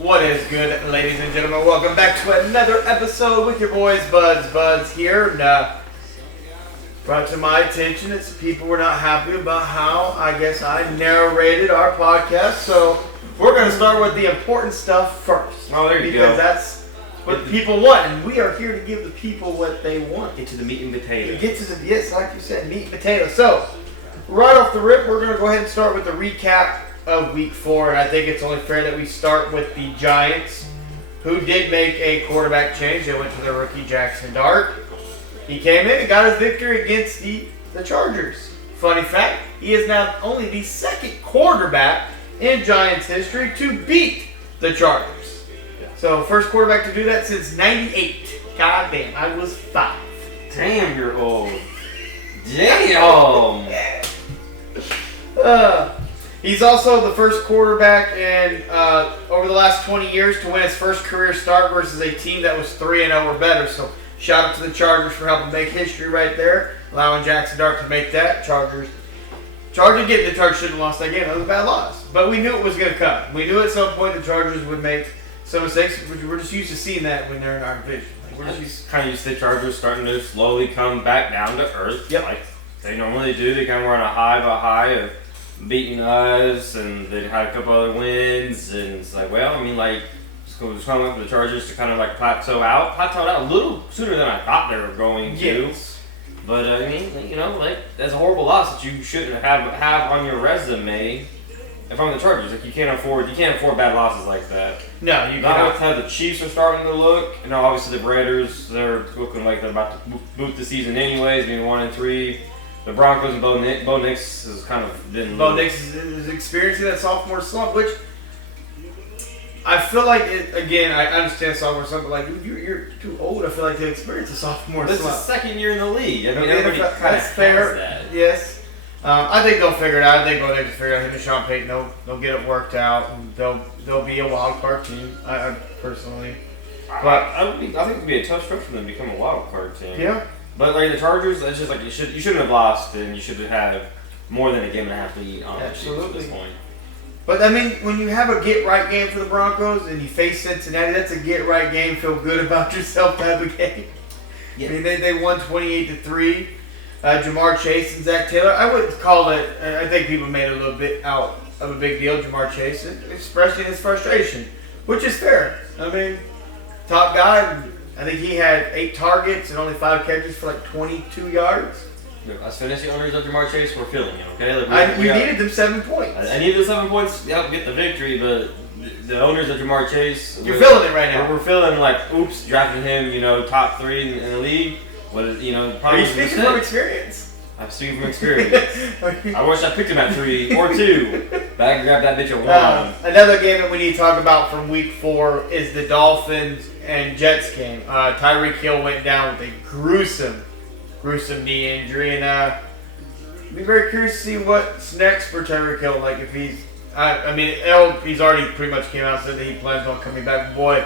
What is good, ladies and gentlemen? Welcome back to another episode with your boys, Buds here. And, brought to my attention that some people were not happy about how, I guess, I narrated our podcast. So we're going to start with the important stuff first. Oh, there you go. Because that's what people want, and we are here to give the people what they want. Get to the meat and potatoes. Get to the, yes, like you said, meat and potatoes. So, right off the rip, we're going to go ahead and start with the recap of week 4, and I think it's only fair that we start with the Giants, who did make a quarterback change. They went to their rookie Jackson Dart. He came in and got his victory against the Chargers. Funny fact, he is now only the second quarterback in Giants history to beat the Chargers. So, first quarterback to do that since 98. God damn, I was 5. Damn, you're old. Damn. He's also the first quarterback in over the last 20 years to win his first career start versus a team that was 3-0 or better. So shout out to the Chargers for helping make history right there, allowing Jackson Dart to make that. Chargers getting the Chargers shouldn't have lost that game. That was a bad loss. But we knew it was going to come. We knew at some point the Chargers would make some mistakes. We're just used to seeing that when they're in our division. We're just kind of used to the Chargers starting to slowly come back down to earth. Yep. Like they normally do. They kind of were on a high of beating us, and they had a couple other wins, and it's like, well, I mean, like, just coming up for the Chargers to kind of like plateaued out a little sooner than I thought they were going to. Yes. But I mean, you know, like that's a horrible loss that you shouldn't have on your resume. If I'm the Chargers, like you can't afford bad losses like that. No, you Not cannot. with how the Chiefs are starting to look. You know, obviously the Raiders, they're looking like they're about to boot the season anyways, being 1-3. The Broncos and Bo Nix has kind of been. Bo Nix is experiencing that sophomore slump, which I feel like again. I understand sophomore slump, but like you're too old. I feel like to experience a sophomore This is slump. the second year in the league. I mean, Okay, everybody kind of that's has fair. that. Yes, I think they'll figure it out. I think Bo Nix will figure it out. Him and Sean Payton, they'll get it worked out. And they'll be a wild card team. I personally, but I think it'd be a tough stretch for them to become a wild card team. yeah. But like the Chargers, it's just like you shouldn't have lost, and you should have had more than a game and a half lead on Absolutely. at this point. But I mean, when you have a get-right game for the Broncos and you face Cincinnati, that's a get-right game. Feel good about yourself type of game. Yeah. I mean, they won 28-3. Jamar Chase and Zach Taylor. I wouldn't call it. I think people made a little bit out of a big deal. Jamar Chase expressing his frustration, which is fair. I mean, top guy. I think he had 8 targets and only 5 catches for like 22 yards. As fantasy owners of Jamar Chase, we're feeling it, okay? Like We needed them 7 points. I needed the 7 points to help get the victory, but the owners of Jamar Chase, You're feeling it right now. We're feeling like, oops, drafting him, you know, top 3 in the league. What is, you know, Are probably you speaking from experience? I'm speaking from experience. I wish I picked him at 3 or 2, but I can grab that bitch at 1. Another game that we need to talk about from week 4 is the Dolphins and Jets game. Tyreek Hill went down with a gruesome knee injury, and be very curious to see what's next for Tyreek Hill. Like if he's, he's already pretty much came out and said that he plans on coming back. Boy,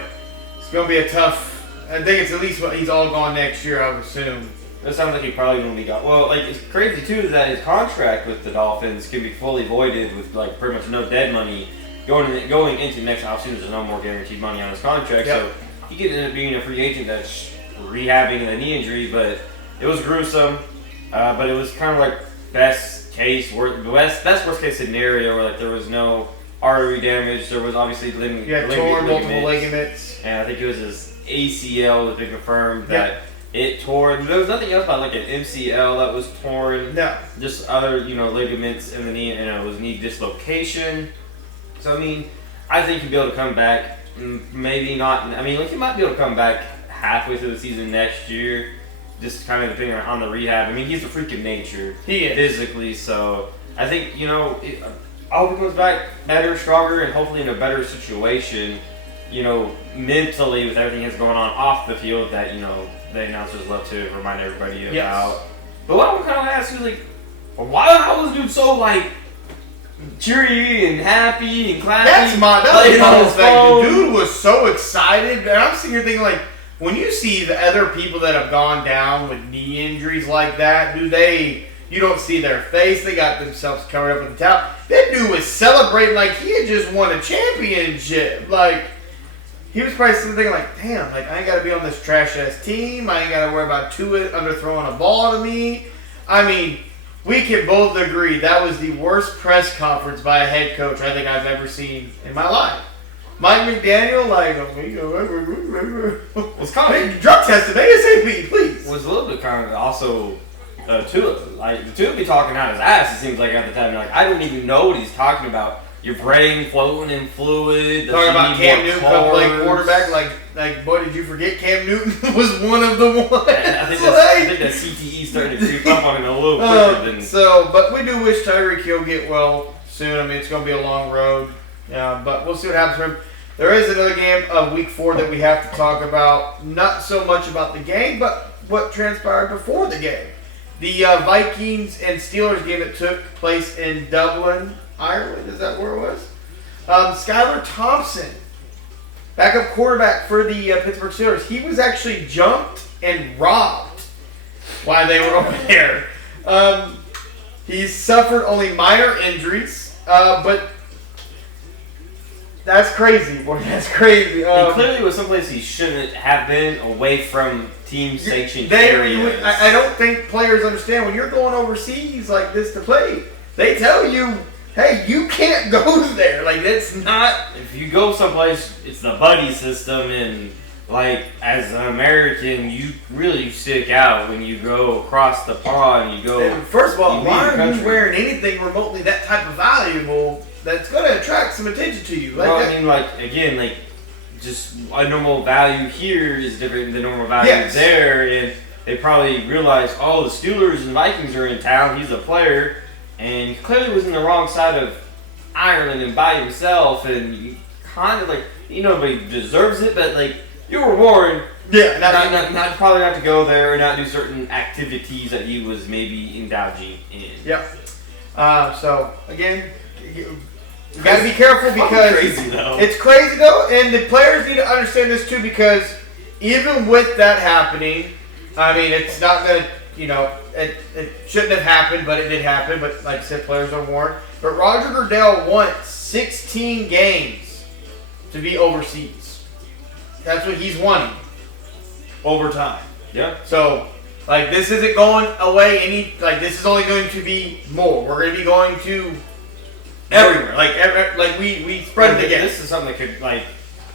it's gonna be a tough. I think it's at least he's all gone next year, I would assume. It sounds like he probably won't be gone. Well, like it's crazy too is that his contract with the Dolphins can be fully voided with like pretty much no dead money going into next offseason. There's no more guaranteed money on his contract, Yep. so he could end up being a free agent that's rehabbing the knee injury. But it was gruesome. But it was kind of like best worst case scenario where like there was no artery damage. There was obviously Torn multiple ligaments, and I think it was his ACL that's been confirmed that. It tore. There was nothing else about like an MCL that was torn. No. Just other, ligaments in the knee, and it was knee dislocation. So I mean, I think he'll be able to come back. Maybe not. I mean, like he might be able to come back halfway through the season next year. Just kind of depending on the rehab. I mean, he's a freak of nature. He is physically. So I think I hope he comes back better, stronger, and hopefully in a better situation. Mentally with everything that's going on off the field that the announcers love to remind everybody about. But what I would kind of ask is like, how was dude so like cheery and happy and clappy? That was my whole thing. The dude was so excited, and I'm sitting here thinking like, when you see the other people that have gone down with knee injuries like that, you don't see their face. They got themselves covered up with a towel. That dude was celebrating like he had just won a championship. Like, he was probably thinking like, damn, like I ain't got to be on this trash ass team. I ain't got to worry about Tua underthrowing a ball to me. I mean, we can both agree that was the worst press conference by a head coach I think I've ever seen in my life. Mike McDaniel, like, was kind of drug tested ASAP, please. Was a little bit kind of also Tua. Like Tua be talking out his ass. It seems like at the time, like I don't even know what he's talking about. Your brain floating in fluid. Talking about Cam Newton come play quarterback, like boy, did you forget Cam Newton was one of the ones? I think that CTE started to creep up on him a little quicker than. So, but we do wish Tyreek Hill get well soon. I mean, it's going to be a long road, but we'll see what happens for him. There is another game of Week 4 that we have to talk about. Not so much about the game, but what transpired before the game. The Vikings and Steelers game that took place in Dublin, Ireland. Is that where it was? Skylar Thompson, backup quarterback for the Pittsburgh Steelers. He was actually jumped and robbed while they were over there. He suffered only minor injuries, but that's crazy, boy. That's crazy. He clearly was someplace he shouldn't have been, away from team-sanctioned areas. I don't think players understand when you're going overseas like this to play. They tell you, hey, you can't go there. Like, that's not... If you go someplace, it's the buddy system, and, like, as an American, you really stick out when you go across the pond. You go... And first of all, why are you wearing anything remotely that type of valuable that's going to attract some attention to you? Like, well, I mean, like, again, like, just a normal value here is different than the normal value there, and they probably realized, oh, the Steelers and Vikings are in town, he's a player, and he clearly was in the wrong side of Ireland and by himself, and you kind of, like, nobody deserves it, but, like, you were warned not probably not to go there or not do certain activities that he was maybe indulging in. Yep. So, again... You got to be careful because it's crazy though, and the players need to understand this too because even with that happening, I mean it's not gonna, it shouldn't have happened, but it did happen. But like I said, players are warned. But Roger Goodell wants 16 games to be overseas. That's what he's wanting over time. Yeah. So like this isn't going away this is only going to be more. We're going to be going to everywhere, like we spread it again. This is something that could, like,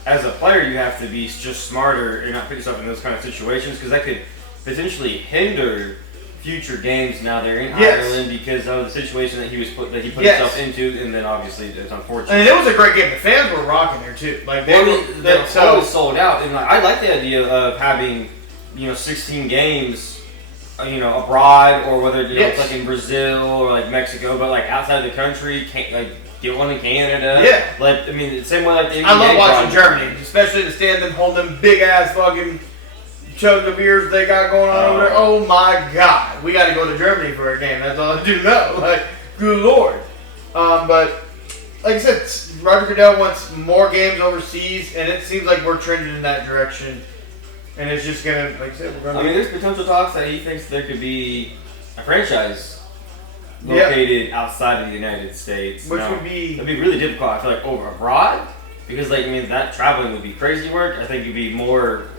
as a player, you have to be just smarter and not put yourself in those kind of situations because that could potentially hinder future games. Now they're in Ireland because of the situation that he put himself into, and then obviously it's unfortunate. And it was a great game. The fans were rocking there too. Like they were always sold out, and I like the idea of having 16 games. Abroad, or whether it's like in Brazil or like Mexico, but like outside the country, get one in Canada. Yeah, like I mean, the same way like the NBA I love watching Germany, especially to stand and hold them big ass fucking chug of beers they got going on over there. Oh my god, we got to go to Germany for a game. That's all I do know. Like, good lord. But like I said, Roger Goodell wants more games overseas, and it seems like we're trending in that direction. And it's just gonna, like I said, we're gonna. I mean, there's potential talks that he thinks there could be a franchise located outside of the United States, which would be that'd be really difficult. I feel like over abroad because, that traveling would be crazy work. I think it'd be more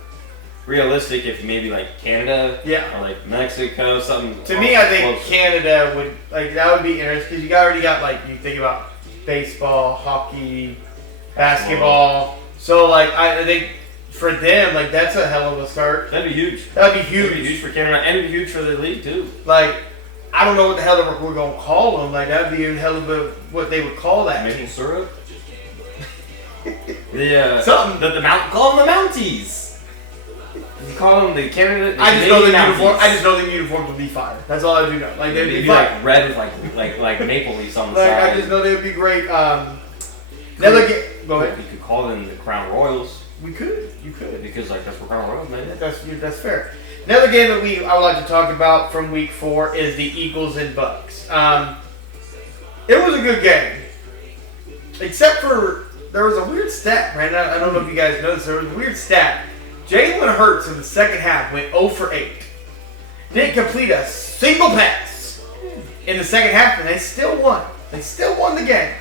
realistic if maybe like Canada, or like Mexico, something. To me, I think Canada would that would be interesting because you already got you think about baseball, hockey, basketball. So I think. For them, that's a hell of a start. That'd be huge. That'd be huge. That'd be huge for Canada, and it'd be huge for the league too. I don't know what the hell we're gonna call them. That'd be a hell of a what they would call that. Maple syrup. The something the mount. Call them the Mounties. You call them the Canada. I just know the uniforms would be fire. That's all I do know. They'd be like red with like maple leaves on the side. I just know they would be great. Go ahead. You could call them the Crown Royals. You could. Because that's what Crown Royals made it. That's fair. Another game that I would like to talk about from Week 4 is the Eagles and Bucks. It was a good game. Except for, there was a weird stat, right? I don't know if you guys noticed, there was a weird stat. Jalen Hurts in the second half went 0 for 8. Didn't complete a single pass in the second half, and they still won. They still won the game.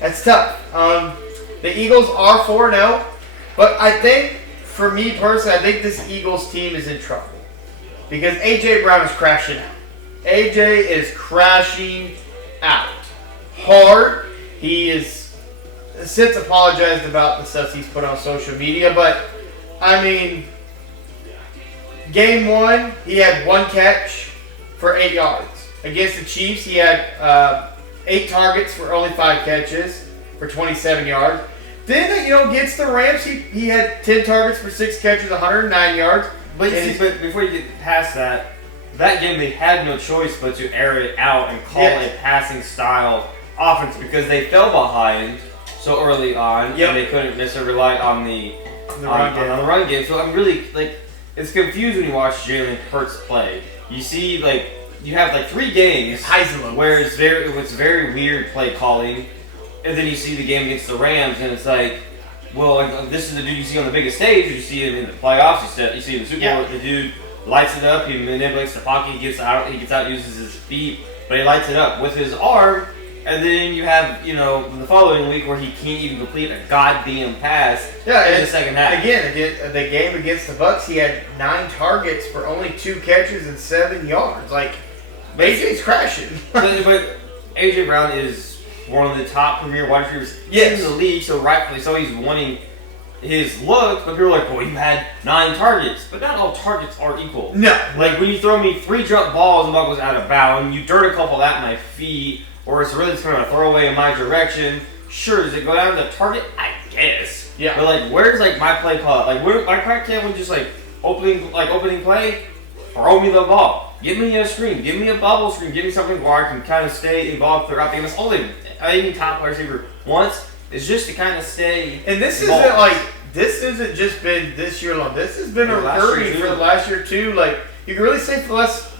That's tough. The Eagles are 4-0. But I think, for me personally, I think this Eagles team is in trouble. Because A.J. Brown is crashing out. A.J. is crashing out. Hard. He is since apologized about the stuff he's put on social media. But, I mean, game 1, he had 1 catch for 8 yards. Against the Chiefs, he had 8 targets for only 5 catches for 27 yards. Then, against the Rams, he had 10 targets for 6 catches, 109 yards. But before you get past that game they had no choice but to air it out and call a passing style offense because they fell behind so early on and they couldn't necessarily rely on the run game. So I'm really it's confused when you watch Jalen Hurts play. You see you have 3 games where it's very weird play calling, and then you see the game against the Rams and it's this is the dude you see on the biggest stage. You see him in the playoffs. You see in the Super Bowl. The dude lights it up. He manipulates the pocket. He gets out, uses his feet, but he lights it up with his arm. And then you have, the following week where he can't even complete a goddamn pass in the second half. Again, the game against the Bucs, he had 9 targets for only 2 catches and 7 yards. AJ's crashing. but A.J. Brown is one of the top premier wide receivers in the league, so rightfully so he's wanting his look, but people are like, well, you had 9 targets. But not all targets are equal. No. When you throw me 3 jump balls and the ball goes out of bounds, you dirt a couple at my feet, or it's really just kind of a throwaway in my direction, sure, does it go down to the target? I guess. Yeah. But where's my play call? Why can't we just opening play, throw me the ball. Give me a screen. Give me a bubble screen. Give me something where I can kind of stay involved throughout the game. That's all any top wide receiver wants is just to kind of stay. And this involved. this isn't just been this year long. This has been a recurring for the last year too. You can really say for the last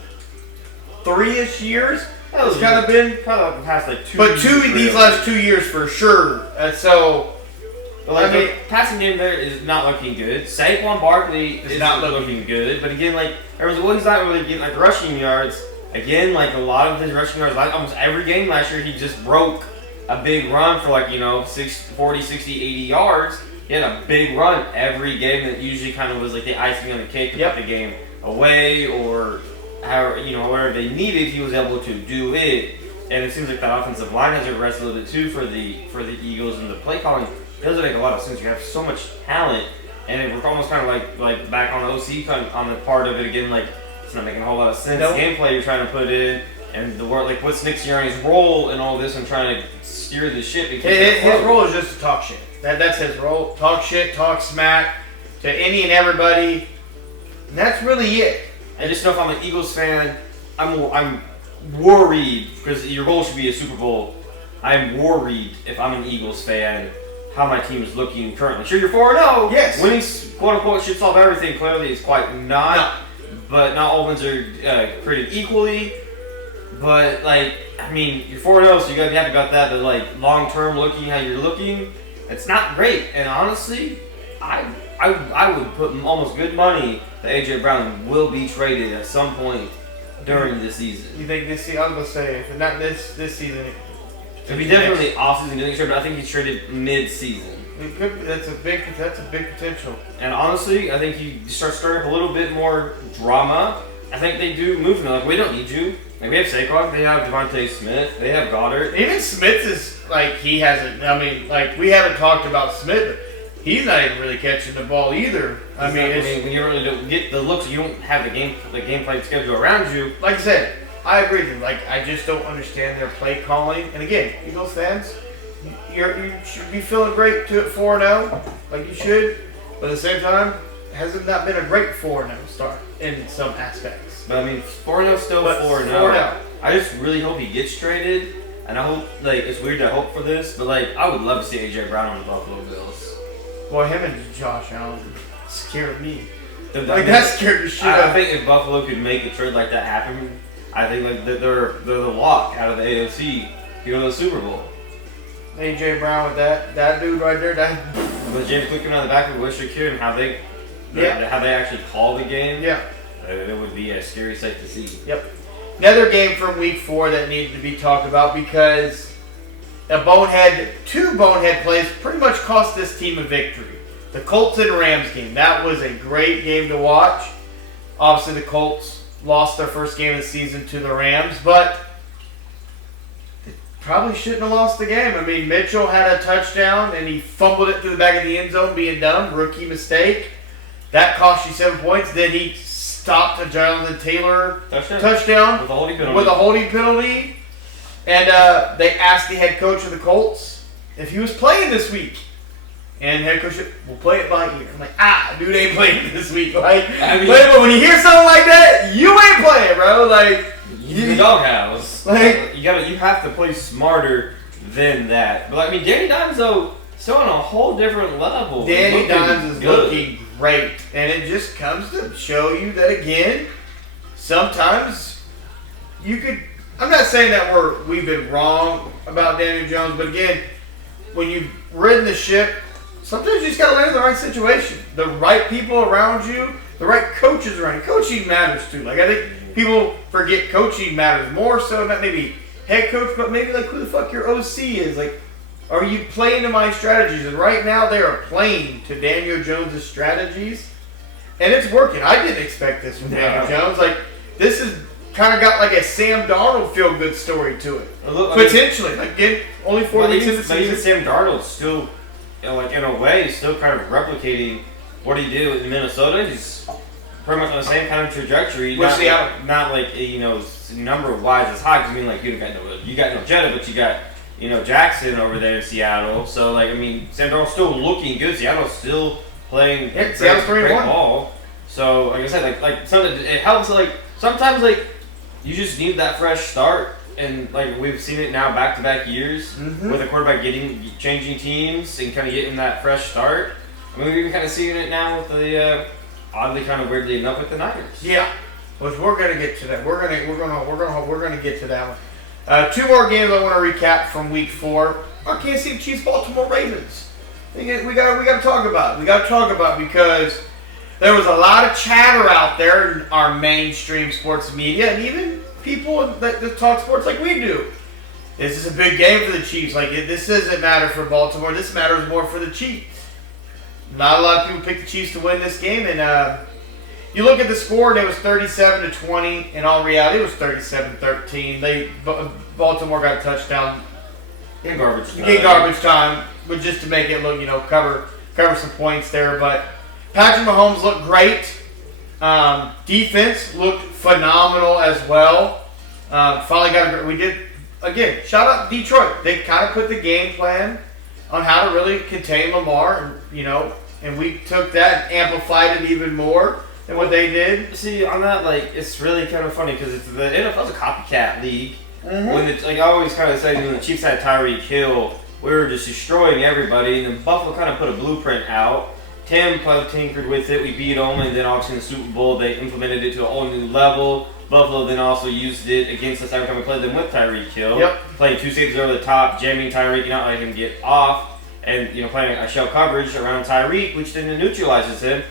3-ish years, it's kind of been probably the past 2. But these last 2 years for sure. And so. The passing game there is not looking good. Saquon Barkley is not looking good. But again, everyone's he's not really getting the rushing yards. Again, a lot of his rushing yards, almost every game last year, he just broke a big run for 40, 60, 80 yards. He had a big run every game that usually kind of was the icing on the cake to put the game away or whatever they needed. He was able to do it, and it seems like that offensive line has regressed a little bit too for the Eagles and the play calling. It doesn't make a lot of sense. You have so much talent, and we're almost kind of like back on the OC on the part of it again. It's not making a whole lot of sense. Nope. Gameplay you're trying to put in, and the word what's Nick Sirianni's role in all this and trying to steer the ship. His role is just to talk shit. That's his role. Talk shit, talk smack to any and everybody. And that's really it. I just know if I'm an Eagles fan, I'm worried because your goal should be a Super Bowl. I'm worried if I'm an Eagles fan how my team is looking currently. Sure, you're 4-0. Yes. Winning, quote unquote, should solve everything. Clearly, it's quite not. No. But not all wins are created equally. But you're 4-0, so you gotta be happy about that. But long term, looking how you're looking, it's not great. And honestly, I would put almost good money that A.J. Brown will be traded at some point during this season. You think this season? I was gonna say if not this season. It'd be definitely off-season getting traded, but I think he's traded mid-season. It could be, that's a big potential. And honestly, I think you start stirring up a little bit more drama. I think they do move them. We don't need you. We have Saquon. They have Devontae Smith. They have Goddard. Even Smith is he hasn't. We haven't talked about Smith, but he's not even really catching the ball either. When you really don't get the looks, you don't have the game play schedule around you. Like I said, I agree with you. I just don't understand their play calling. And again, Eagles fans, you should be feeling great to it 4-0, like you should. But at the same time, hasn't that been a great 4-0 start in some aspects? But 4-0 still 4-0. I just really hope he gets traded, and I hope it's weird to hope for this, but I would love to see A.J. Brown on the Buffalo Bills. Boy, him and Josh Allen scared me. That scared the shit out. I think if Buffalo could make a trade like that happen, I think they're the lock out of the AFC to go to the Super Bowl. A.J. Brown with that dude right there. With James Cook on the back of Wish and how they actually call the game. Yeah. It would be a scary sight to see. Yep. Another game from Week 4 that needed to be talked about because two bonehead plays pretty much cost this team a victory. The Colts and Rams game. That was a great game to watch. Obviously, the Colts lost their first game of the season to the Rams, but they probably shouldn't have lost the game. I mean, Mitchell had a touchdown, and he fumbled it through the back of the end zone, being dumb. Rookie mistake. That cost you 7 points. Then he stopped a Jonathan Taylor touchdown with a holding penalty. And they asked the head coach of the Colts if he was playing this week. And head coach said, we'll play it by ear. I'm like, dude ain't playing this week. Like, but when you hear something like that, you ain't playing, bro. Like, the doghouse. Like, you have to play smarter than that. But I mean, Danny Dimes though still on a whole different level. Danny Dimes is looking great, and it just comes to show you that again. Sometimes you could. I'm not saying that we've been wrong about Daniel Jones, but again, when you've ridden the ship, sometimes you just got to land in the right situation. The right people around you, the right coaches around you. Coaching matters too. Like, I think people forget coaching matters more so, not maybe head coach, but maybe like who the fuck your OC is. Like, are you playing to my strategies? And right now they are playing to Daniel Jones' strategies. And it's working. I didn't expect this from Daniel Jones. Like, this is kind of got like a Sam Darnold feel-good story to it. Potentially. Like, only 4 weeks into the season. Even Sam Darnold's still, like, in a way, still kind of replicating what he did in Minnesota. He's pretty much on the same kind of trajectory. Not like, number of wise as high. Because, I mean, like, you got no Jetta, but you got, Jackson over there in Seattle. So, like, I mean, Sam Darnold's still looking good. Seattle's still playing great ball. So, like I said, like something, it helps, like, sometimes, like, you just need that fresh start. And, like, we've seen it now back-to-back years with a quarterback changing teams and kind of getting that fresh start. I mean, we've even kind of seen it now with the, oddly kind of weirdly enough, with the Niners. Yeah. Which we're going to get to that. We're going to get to that one. 2 more games I want to recap from Week 4. Our Kansas City Chiefs, Baltimore Ravens. We got to talk about it. We got to talk about it because there was a lot of chatter out there in our mainstream sports media and even people that talk sports like we do. This is a big game for the Chiefs. Like, this doesn't matter for Baltimore. This matters more for the Chiefs. Not a lot of people picked the Chiefs to win this game, and you look at the score, and it was 37-20. In all reality, it was 37-13. Baltimore got a touchdown in garbage time, but just to make it look, cover some points there. But Patrick Mahomes looked great. Defense looked phenomenal as well. We did, again, shout out Detroit. They kind of put the game plan on how to really contain Lamar, and we took that and amplified it even more than what they did. See, on that, like, it's really kind of funny because the NFL's a copycat league. When I always kind of say, when the Chiefs had Tyreek Hill, we were just destroying everybody, and then Buffalo kind of put a blueprint out. Tampa tinkered with it, we beat them, and then obviously in the Super Bowl they implemented it to a whole new level. Buffalo then also used it against us every time we played them with Tyreek Hill. Playing 2 safeties over the top, jamming Tyreek, not letting him get off, and playing a shell coverage around Tyreek, which then neutralizes him.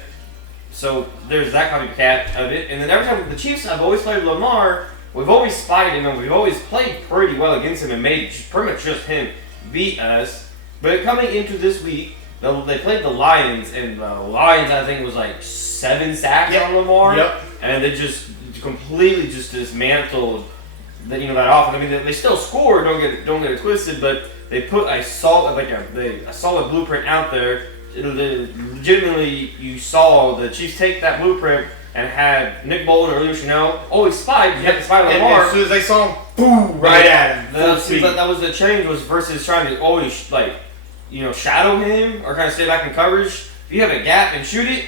So there's that copycat of it. And then every time the Chiefs have always played Lamar, we've always spied him and we've always played pretty well against him and made pretty much just him beat us. But coming into this week, they played the Lions, and the Lions, I think, was like 7 sacks on Lamar. And they just completely just dismantled that offense. I mean, they still scored. Don't get it twisted, but they put a solid blueprint out there. Legitimately, you saw the Chiefs take that blueprint and had Nick Bolton or Lou Chanel always spied. You had to spy Lamar. And as soon as they saw him, boom, right at him. That was the change, was versus trying to always shadow him or kind of stay back in coverage. If you have a gap and shoot it,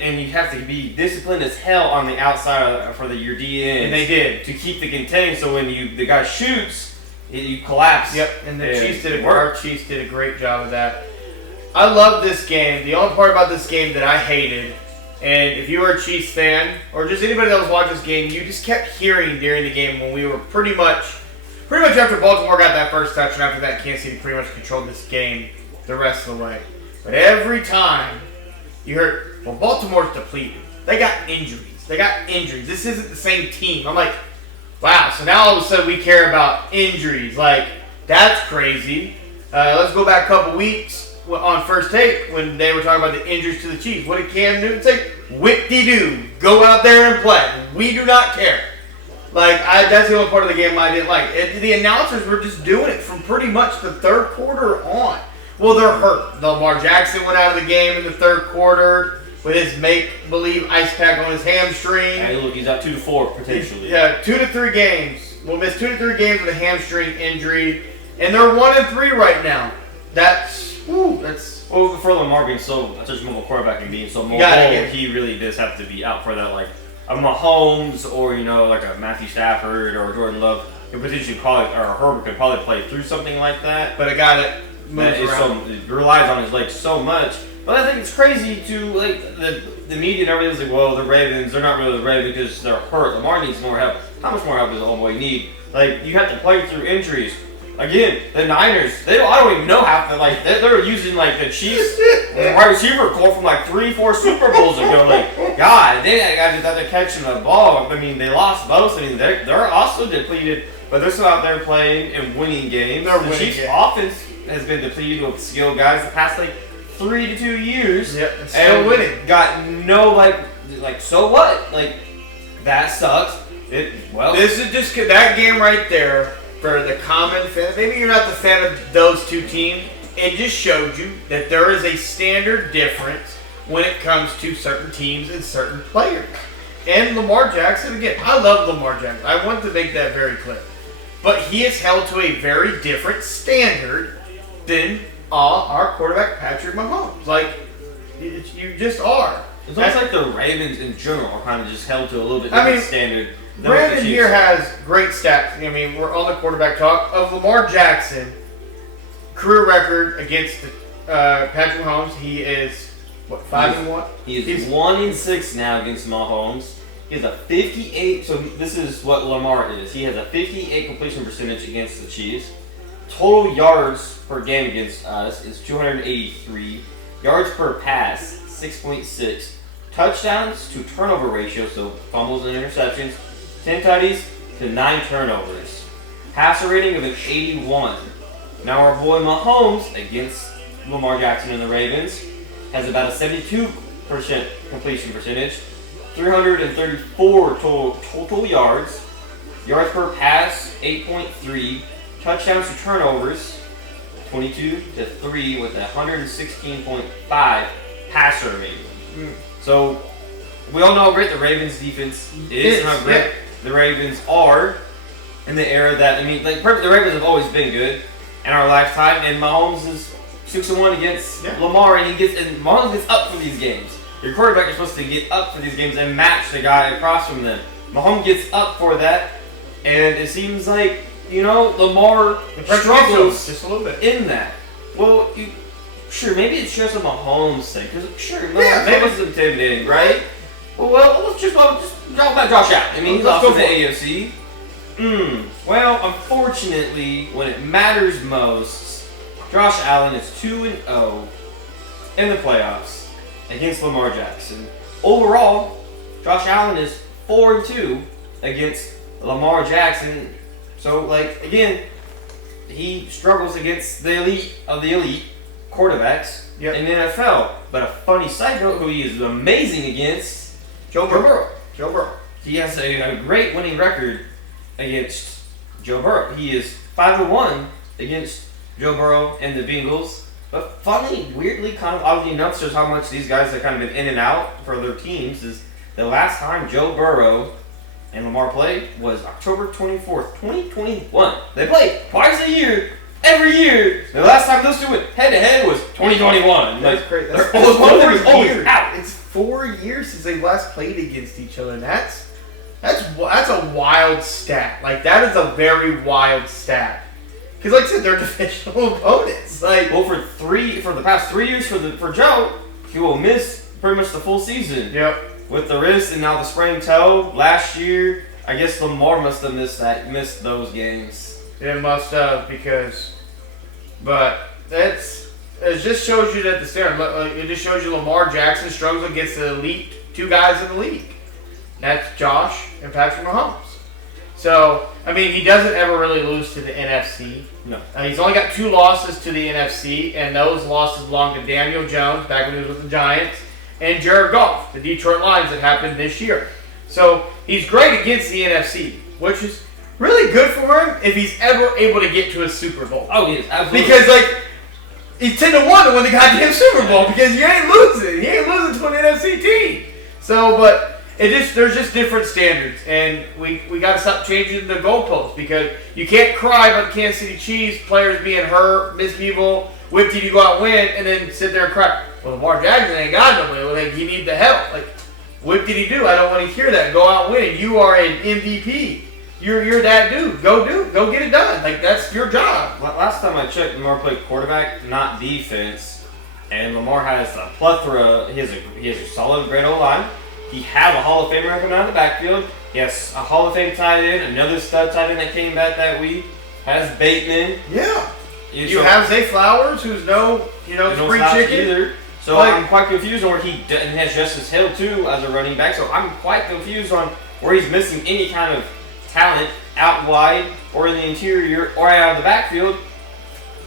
and you have to be disciplined as hell on the outside for your DN. And they did to keep the contain. So when the guy shoots, you collapse. And the Chiefs did a great job of that. I love this game. The only part about this game that I hated, and if you were a Chiefs fan or just anybody that was watching this game, you just kept hearing during the game when we were pretty much after Baltimore got that first touch, and after that, Kansas City pretty much controlled this game the rest of the way. But every time you heard, well, Baltimore's depleted. They got injuries. This isn't the same team. I'm like, wow, so now all of a sudden we care about injuries. Like, that's crazy. Let's go back a couple weeks. on First Take when they were talking about the injuries to the Chiefs. What did Cam Newton say? Whip-de-doo. Go out there and play. We do not care. That's the only part of the game I didn't like. The announcers were just doing it from pretty much the third quarter on. Well, they're hurt. Lamar Jackson went out of the game in the third quarter with his make-believe ice pack on his hamstring. Hey, look, he's out 2 to 4 potentially. Yeah, 2 to 3 games. We'll miss 2 to 3 games with a hamstring injury, and they're 1-3 right now. That's. Well, for Lamar being such a mobile quarterback and being so mobile, he really does have to be out for that, like a Mahomes or like a Matthew Stafford or Jordan Love could potentially Herbert could probably play through something like that. But a guy that moves around. Relies on his legs so much. But I think it's crazy to the media and everything's like, well, the Ravens, they're not really the Ravens because they're hurt. Lamar needs more help. How much more help does the old boy need? You have to play through injuries. Again, the Niners, I don't even know half they're using the Chiefs wide receiver core from 3-4 Super Bowls ago. God, they got to catching the ball. I mean, they lost both. I mean, they're also depleted, but they're still out there playing and winning games. The Chiefs' offense has been depleted with skilled guys the past 3 to 2 years. Yep, and still winning. Got no so what? That sucks. This is just that game right there. For the common fan, maybe you're not the fan of those two teams, it just showed you that there is a standard difference when it comes to certain teams and certain players. And Lamar Jackson, again, I love Lamar Jackson. I want to make that very clear. But he is held to a very different standard than our quarterback, Patrick Mahomes. You just are. It's almost like the Ravens in general are kind of just held to a little bit different standard. Brandon here has great stats. I mean, we're on the quarterback talk of Lamar Jackson. Career record against Patrick Mahomes. He is 5-1. He is 1-6 now against Mahomes. He has a 58. So this is what Lamar is. He has a 58 completion percentage against the Chiefs. Total yards per game against us is 283. Yards per pass 6.6. Touchdowns to turnover ratio, so fumbles and interceptions, 10 tutties to 9 turnovers. Passer rating of an 81. Now our boy Mahomes against Lamar Jackson and the Ravens has about a 72% completion percentage, 334 total yards, yards per pass 8.3, touchdowns to turnovers 22 to 3 with a 116.5 passer rating. So, we all know how great the Ravens defense is and how great the Ravens are in the era that, the Ravens have always been good in our lifetime, and Mahomes is 6-1 against Lamar, and Mahomes gets up for these games. Your quarterback is supposed to get up for these games and match the guy across from them. Mahomes gets up for that, and it seems like, Lamar struggles just a little bit in that. Well, sure, maybe it's just a Mahomes thing. Because Mahomes is intimidating, right? Well, let's just talk about Josh Allen. He's off in the AFC. Well, unfortunately, when it matters most, Josh Allen is 2-0 in the playoffs against Lamar Jackson. Overall, Josh Allen is 4-2 against Lamar Jackson. So, again, he struggles against the elite of the elite quarterbacks in the NFL. But a funny side note, who he is amazing against, Joe Burrow. He has a great winning record against Joe Burrow. He is 5-1 against Joe Burrow and the Bengals. But funny, weirdly, kind of oddly enough, shows how much these guys have kind of been in and out for their teams. Is the last time Joe Burrow and Lamar played was October 24th, 2021. They play twice a year. Every year, the last time those two went head-to-head was 2021. That's great. They're always out. It's 4 years since they last played against each other. That's a wild stat. That is a very wild stat. Because, I said, they're divisional opponents. For the past 3 years for Joe, he will miss pretty much the full season. Yep. With the wrist and now the sprained toe. Last year, I guess Lamar must have missed those games. It must have but it just shows you that the standard. It just shows you Lamar Jackson struggles against the elite two guys in the league. That's Josh and Patrick Mahomes. So, I mean, he doesn't ever really lose to the NFC. No. He's only got 2 losses to the NFC, and those losses belong to Daniel Jones, back when he was with the Giants, and Jared Goff, the Detroit Lions that happened this year. So, he's great against the NFC, which is really good for him if he's ever able to get to a Super Bowl. Oh, yes, absolutely. Because, like, he's 10-1 to win the goddamn Super Bowl because you ain't losing. He ain't losing to an NFC team. So, but there's just different standards, and we got to stop changing the goalposts because you can't cry about the Kansas City Chiefs players being hurt, miss people, whip till you go out and win, and then sit there and cry. Well, Lamar Jackson ain't got nobody. Well, like, he need the help. Like, what did he do? I don't want to hear that. Go out and win. You are an MVP. You're that dude. Go get it done. Like, that's your job. Last time I checked, Lamar played quarterback, not defense, and Lamar has a plethora. He has a solid, great O-line. He had a Hall of Famer coming out of the backfield. He has a Hall of Fame tight end, another stud tight end that came back that week. Has Bateman. Yeah. You have Zay Flowers, who's no spring chicken either. So like, I'm quite confused on where he has Justice Hill too as a running back. So I'm quite confused on where he's missing any kind of talent out wide or in the interior or out of the backfield,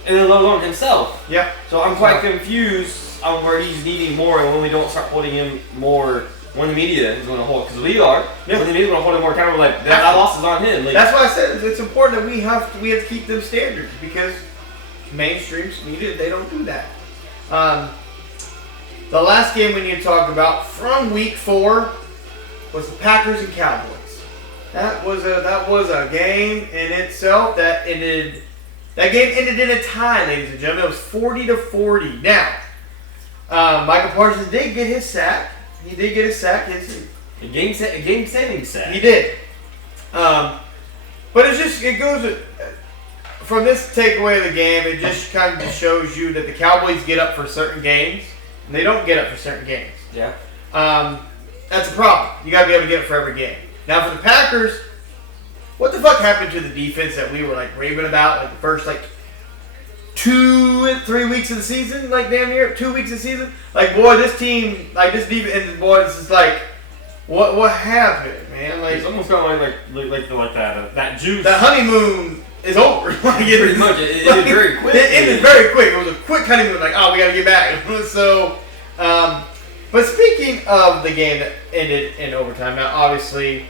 and let alone himself. Yeah. So I'm quite confused on where he's needing more, and when we don't start holding him more. When the media is going to hold, because we are. Yeah. When the media is going to hold him more accountable, like that loss is on him. Like, that's why I said it's important that we have to keep them standards because mainstream media they don't do that. The last game we need to talk about from Week 4 was the Packers and Cowboys. That was a game in itself that ended. That game ended in a tie, ladies and gentlemen. It was 40-40. Now, Michael Parsons did get his sack. He did get a sack. A game-saving sack. He did. But it goes from this takeaway of the game. It just kind of shows you that the Cowboys get up for certain games, and they don't get up for certain games. Yeah. That's a problem. You got to be able to get up for every game. Now for the Packers, what the fuck happened to the defense that we were like raving about like the first 2-3 weeks of the season, like damn near 2 weeks of the season. Like boy, this team, like this defense, and boy, this is like, what happened, man? Like it's almost kind of like that juice. That honeymoon is over. Pretty much, it ended very quick. It ended very quick. It was a quick honeymoon. Like we gotta get back. So, but speaking of the game that ended in overtime, now obviously.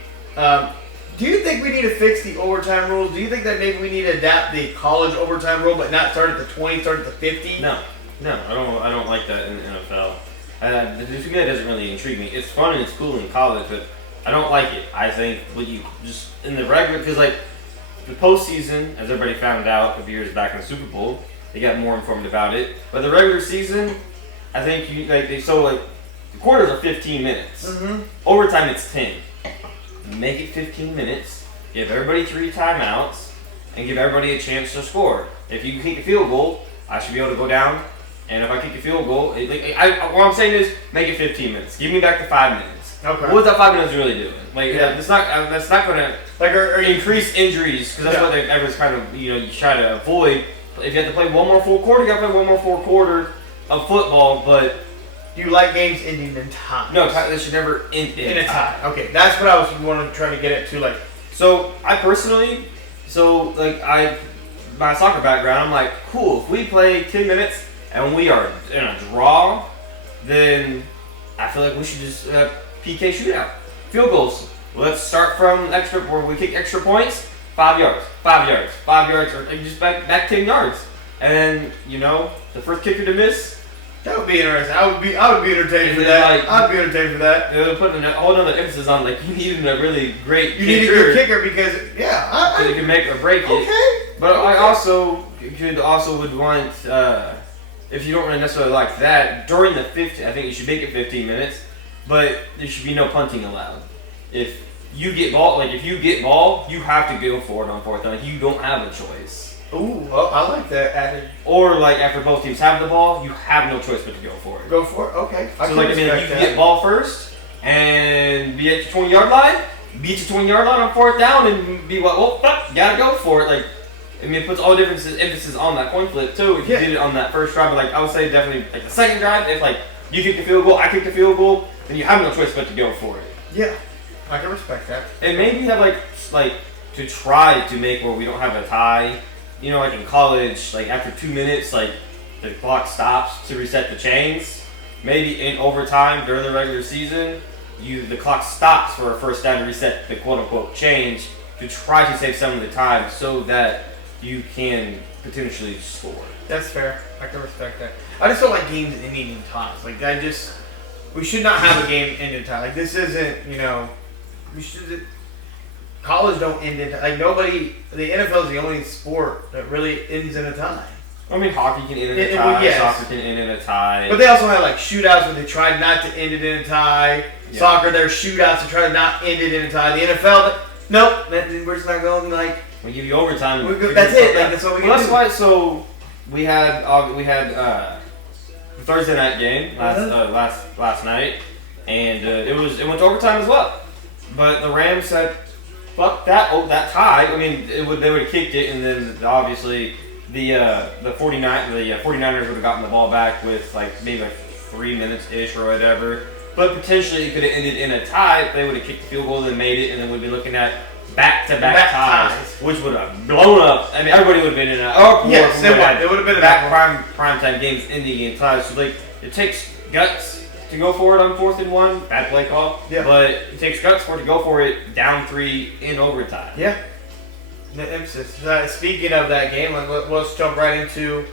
Do you think we need to fix the overtime rules? Do you think that maybe we need to adapt the college overtime rule, but not start at the 20, start at the 50? No, I don't like that in the NFL. To me, that doesn't really intrigue me. It's fun and it's cool in college, but I don't like it. I think what you just in the regular, because like the postseason, as everybody found out a few years back in the Super Bowl, they got more informed about it. But the regular season, I think the quarters are 15 minutes. Mm-hmm. Overtime, it's 10. Make it 15 minutes, give everybody 3 timeouts, and give everybody a chance to score. If you kick a field goal, I should be able to go down, and if I kick a field goal, what I'm saying is make it 15 minutes. Give me back to 5 minutes. Okay. What's that 5 minutes really doing? That's not going to increase injuries, because that's what everyone's kind of you try to avoid. If you have to play one more full quarter, you got to play one more full quarter of football, but. Do you like games ending in time? No, they should never end in a tie. Okay, that's what I was trying to get at too. Like, so I personally, my soccer background, I'm like, cool. If we play 10 minutes and we are in a draw, then I feel like we should just PK shootout, field goals. Let's start from where we kick extra points, 5 yards, 5 yards, 5 yards, or just back 10 yards, and the first kicker to miss. That would be interesting. I would be entertained for that. I'd be entertained for that. They would put a whole other emphasis on you need a really great kicker. You need a good kicker because so you can make or break it. Okay. But I would want if you don't really necessarily like that during the 50. I think you should make it 15 minutes, but there should be no punting allowed. If you get ball, you have to go for it on 4th down. You don't have a choice. Ooh, well, I like that added. Or after both teams have the ball, you have no choice but to go for it. Go for it? Okay. So if you can get ball first and be at your 20-yard line, beat your 20-yard line on 4th down and be gotta go for it. It puts all different emphasis on that coin flip too. If you did it on that first drive, but I would say definitely the second drive, if you kick the field goal, I kick the field goal, then you have no choice but to go for it. Yeah, I can respect that. And maybe have to try to make where we don't have a tie. You know, like in college, like after 2 minutes, like the clock stops to reset the chains. Maybe in overtime during the regular season, the clock stops for a first down to reset the quote-unquote change to try to save some of the time so that you can potentially score. That's fair. I can respect that. I just don't like games ending in ties. Like we should not have a game end in tie. Like this isn't, we should. College don't end in tie. Like nobody. The NFL is the only sport that really ends in a tie. I mean, hockey can end in a tie. Well, yes. Soccer can end in a tie. But they also have like shootouts where they tried not to end it in a tie. Yeah. Soccer, there's shootouts to try to not end it in a tie. The NFL, nope, we're just not going like. We give you overtime. That's it. Like, that's what we can do. That's why. So we had Thursday night game last night, and it went to overtime as well. But the Rams said, "Fuck that tie." I mean, they would have kicked it, and then obviously the 49ers would have gotten the ball back with maybe 3 minutes ish or whatever. But potentially it could have ended in a tie if they would have kicked the field goal and made it, and then we'd be looking at back-to-back ties, which would have blown up. I mean, everybody would have been in a yes, it would have been back prime time games ending in ties. So it takes guts to go for it on 4th and 1. Bad play call. Yeah. But it takes guts for it to go for it down 3 in overtime. Yeah. The emphasis. Speaking of that game, let's jump right into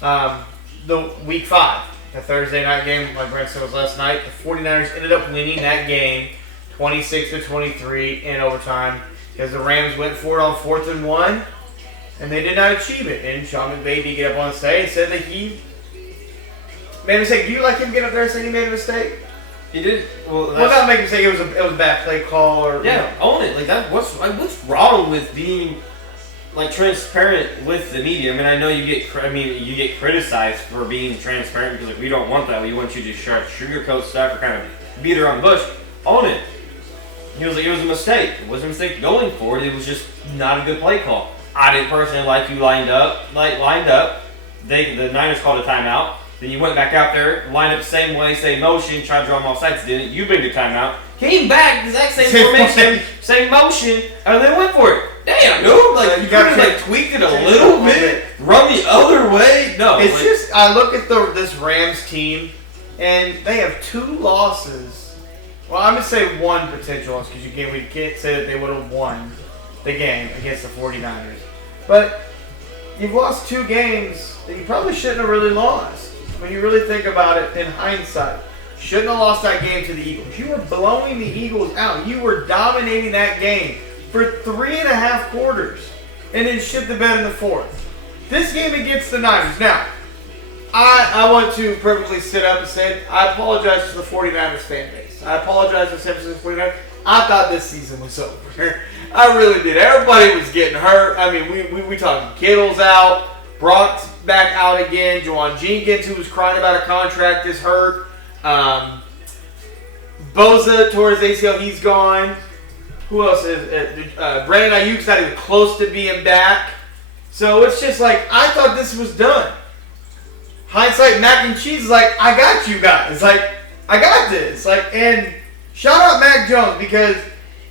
the week 5. The Thursday night game, like Brent said, was last night. The 49ers ended up winning that game 26-23 in overtime because the Rams went for it on 4th and 1, and they did not achieve it. And Sean McVay did get up on stage and said that he made a mistake. Do you like him get up there and say he made a mistake? He did. Well, not make a mistake. It was a bad play call or own it. Like that. What's wrong with being transparent with the media? I mean, I know you get criticized for being transparent because we don't want that. We want you to sugarcoat stuff or kind of beat around the bush. Own it. He was like, it was a mistake. It wasn't a mistake going for it. It was just not a good play call. I didn't personally like you lined up. The Niners called a timeout. Then you went back out there, lined up the same way, same motion, tried to draw them off sides, didn't. You bring the timeout. Came back, exact same formation, same motion, and then went for it. Damn, dude. You could have tweaked it a little bit, run the other way. No. It's just, I look at this Rams team, and they have 2 losses. Well, I'm going to say 1 potential loss because we can't say that they would have won the game against the 49ers. But you've lost 2 games that you probably shouldn't have really lost. When you really think about it in hindsight, shouldn't have lost that game to the Eagles. You were blowing the Eagles out. You were dominating that game for 3.5 quarters and then shit the bed in the 4th. This game against the Niners. Now, I want to perfectly sit up and say I apologize to the 49ers fan base. I apologize to San Francisco 49ers. I thought this season was over. I really did. Everybody was getting hurt. I mean, we talking Kittle's out. Brock's back out again. Juwan Jenkins, who was crying about a contract, is hurt. Boza tore his ACL. He's gone. Who else is Brandon Ayuk's not even close to being back. So it's just I thought this was done. Hindsight, mac and cheese is I got you guys. I got this. And shout out Mac Jones because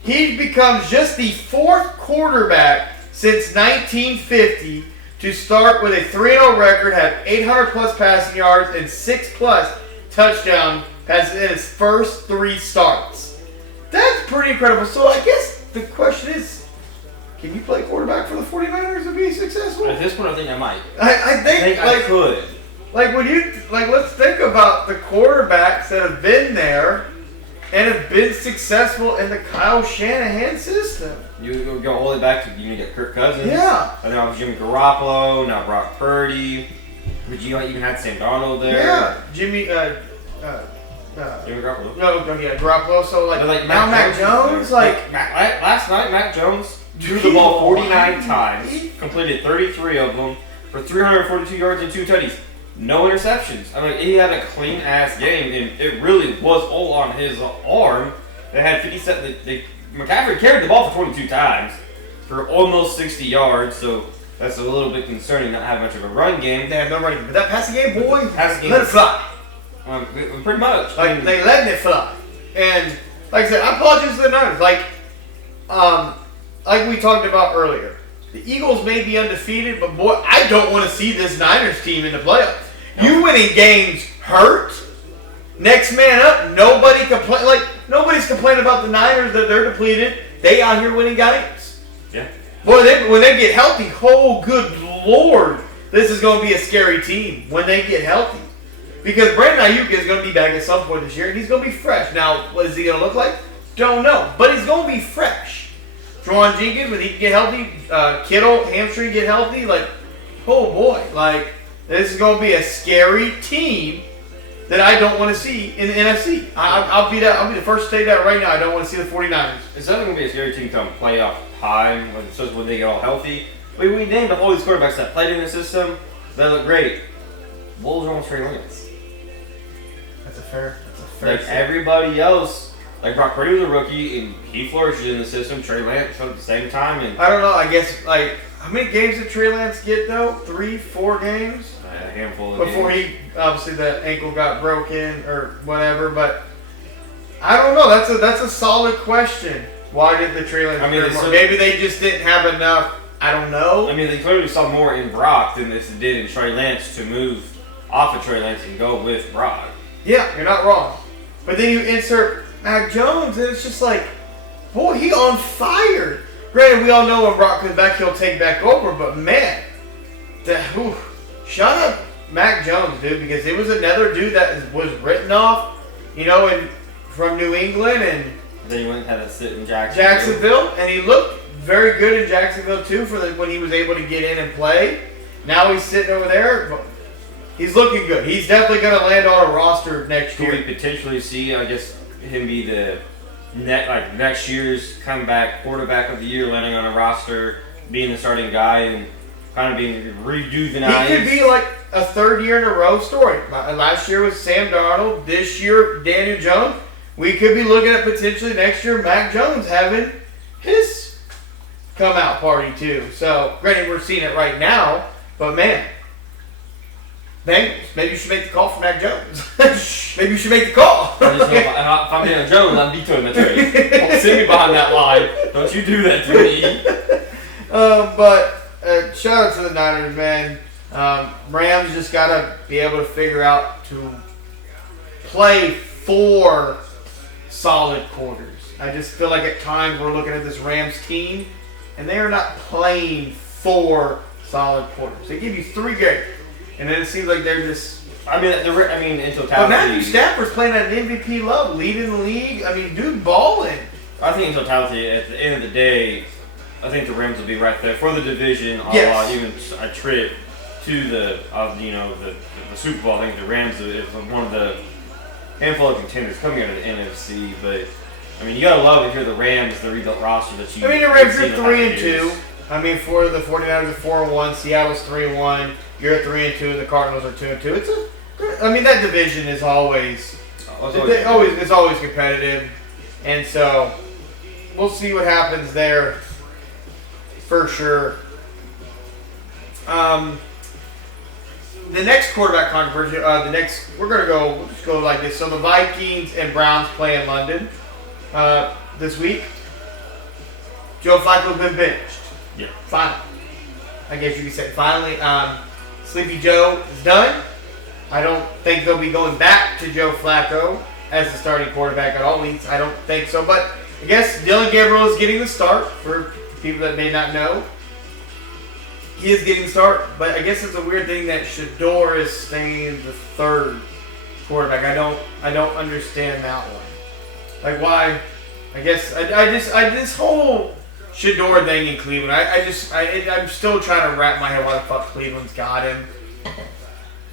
he becomes just the 4th quarterback since 1950 to start with a 3-0 record, have 800-plus passing yards, and 6-plus touchdown passes in his first 3 starts. That's pretty incredible. So I guess the question is, can you play quarterback for the 49ers and be successful? At this point, I think I might. I think I could. Let's think about the quarterbacks that have been there and have been successful in the Kyle Shanahan system. You go all the way back to you get Kirk Cousins. Yeah. And then I was Jimmy Garoppolo, now Brock Purdy. But you even had Sam Darnold there. Yeah. Jimmy Garoppolo. Garoppolo. So now Mac Jones, last night Mac Jones threw the ball 49 times, completed 33 of them for 342 yards and 2 tutties. No interceptions. He had a clean ass game, and it really was all on his arm. They had 57. McCaffrey carried the ball for 22 times for almost 60 yards, so that's a little bit concerning not having much of a run game. They have no running game. But that passing game, boy, let it fly. Pretty much. They letting it fly. And like I said, I apologize to the Niners. like we talked about earlier, the Eagles may be undefeated, but boy, I don't want to see this Niners team in the playoffs. No. You winning games hurt. Next man up, nobody complain. Like nobody's complaining about the Niners that they're depleted. They out here winning games. Yeah. Boy, when they get healthy, oh good Lord, this is going to be a scary team when they get healthy. Because Brandon Ayuk is going to be back at some point this year, and he's going to be fresh. Now, what is he going to look like? Don't know, but he's going to be fresh. Juwan Jenkins, when he can get healthy, Kittle, hamstring get healthy, like, oh boy, like this is going to be a scary team that I don't want to see in the NFC. I'll be the first to say that right now. I don't want to see the 49ers. It's definitely going to be a scary team come playoff time, especially when they get all healthy. We named all these quarterbacks that played in the system. They look great. What was wrong with Trey Lance? That's a fair like set. Everybody else, like Brock Purdy was a rookie and he flourished in the system. Trey Lance showed at the same time. And I don't know. I guess like how many games did Trey Lance get though? 3, 4 games. A handful of before games. He obviously the ankle got broken or whatever. But I don't know. That's a solid question. Why did the Trey Lance? I mean, maybe they just didn't have enough. I don't know. I mean, they clearly saw more in Brock than they did in Trey Lance to move off of Trey Lance and go with Brock. Yeah, you're not wrong. But then you insert Mac Jones, and it's just like, boy, he on fire. Granted, we all know when Brock comes back, he'll take back over. But man, shut up, Mac Jones, dude, because it was another dude that was written off, from New England, and then he went and had to sit in Jacksonville, and he looked very good in Jacksonville too when he was able to get in and play. Now he's sitting over there. But he's looking good. He's definitely going to land on a roster next year. Could we potentially see, I guess, him be the next year's comeback quarterback of the year, landing on a roster, being the starting guy, and kind of being rejuvenized? He could be like a third year in a row story. Last year was Sam Darnold. This year, Daniel Jones. We could be looking at potentially next year Mac Jones having his come out party too. So, granted, we're seeing it right now, but man, Bengals, maybe you should make the call for Mac Jones. Maybe you should make the call. If I'm Daniel Jones, I'm vetoing the trade. Don't send me behind that line. Don't you do that to me. But shout out to the Niners, man. Rams just got to be able to figure out to play 4 solid quarters. I just feel like at times we're looking at this Rams team, and they are not playing 4 solid quarters. They give you 3 games, and then it seems like they're just. In totality. But Matthew Stafford's playing at an MVP level, leading the league. I mean, dude, balling. I think in totality, at the end of the day, I think the Rams will be right there for the division. Yes. Even a trip to the Super Bowl. I think the Rams is one of the handful of contenders coming out of the NFC, but. I mean, you gotta love if you're the Rams, the rebuilt roster that you. I mean, the Rams are 3-2. I mean, for the 49ers are 4-1. Seattle's 3-1. You're 3-2. The Cardinals are 2-2. That division is always competitive, and so we'll see what happens there for sure. The next quarterback controversy. We'll just go like this. So the Vikings and Browns play in London. This week, Joe Flacco's been benched. Yeah. Finally. I guess you could say finally. Sleepy Joe is done. I don't think they'll be going back to Joe Flacco as the starting quarterback at all. I don't think so. But I guess Dylan Gabriel is getting the start for people that may not know. He is getting the start. But I guess it's a weird thing that Shador is staying the third quarterback. I don't understand that one. Like why? I guess this whole Shador thing in Cleveland. I'm still trying to wrap my head why the fuck Cleveland's got him.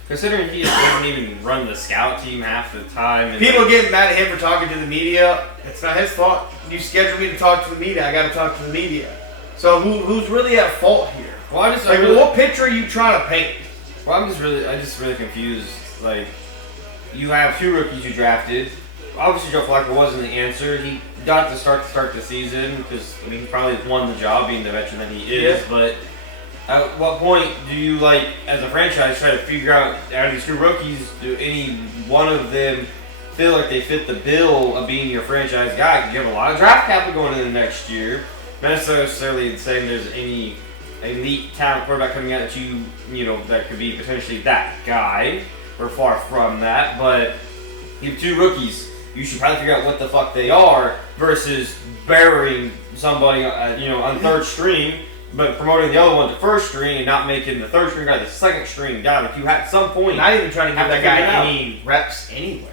Considering he doesn't even run the scout team half the time. And people getting mad at him for talking to the media. It's not his fault. You scheduled me to talk to the media. I got to talk to the media. So who's really at fault here? Well, what picture are you trying to paint? Well, I'm just really confused. Like, you have 2 rookies you drafted. Obviously, Joe Flacco wasn't the answer. He got to start the season because he probably won the job being the veteran that he is. Yeah. But at what point do you, as a franchise, try to figure out of these 2 rookies, do any one of them feel like they fit the bill of being your franchise guy? Because you have a lot of draft capital going into the next year. necessarily saying there's any elite talent quarterback coming out that that could be potentially that guy. We're far from that, but you have 2 rookies. You should probably figure out what the fuck they are versus burying somebody, on 3rd string, but promoting the other one to 1st string and not making the 3rd string guy the 2nd string guy. Like you at some point, not even trying to give that guy any reps anywhere.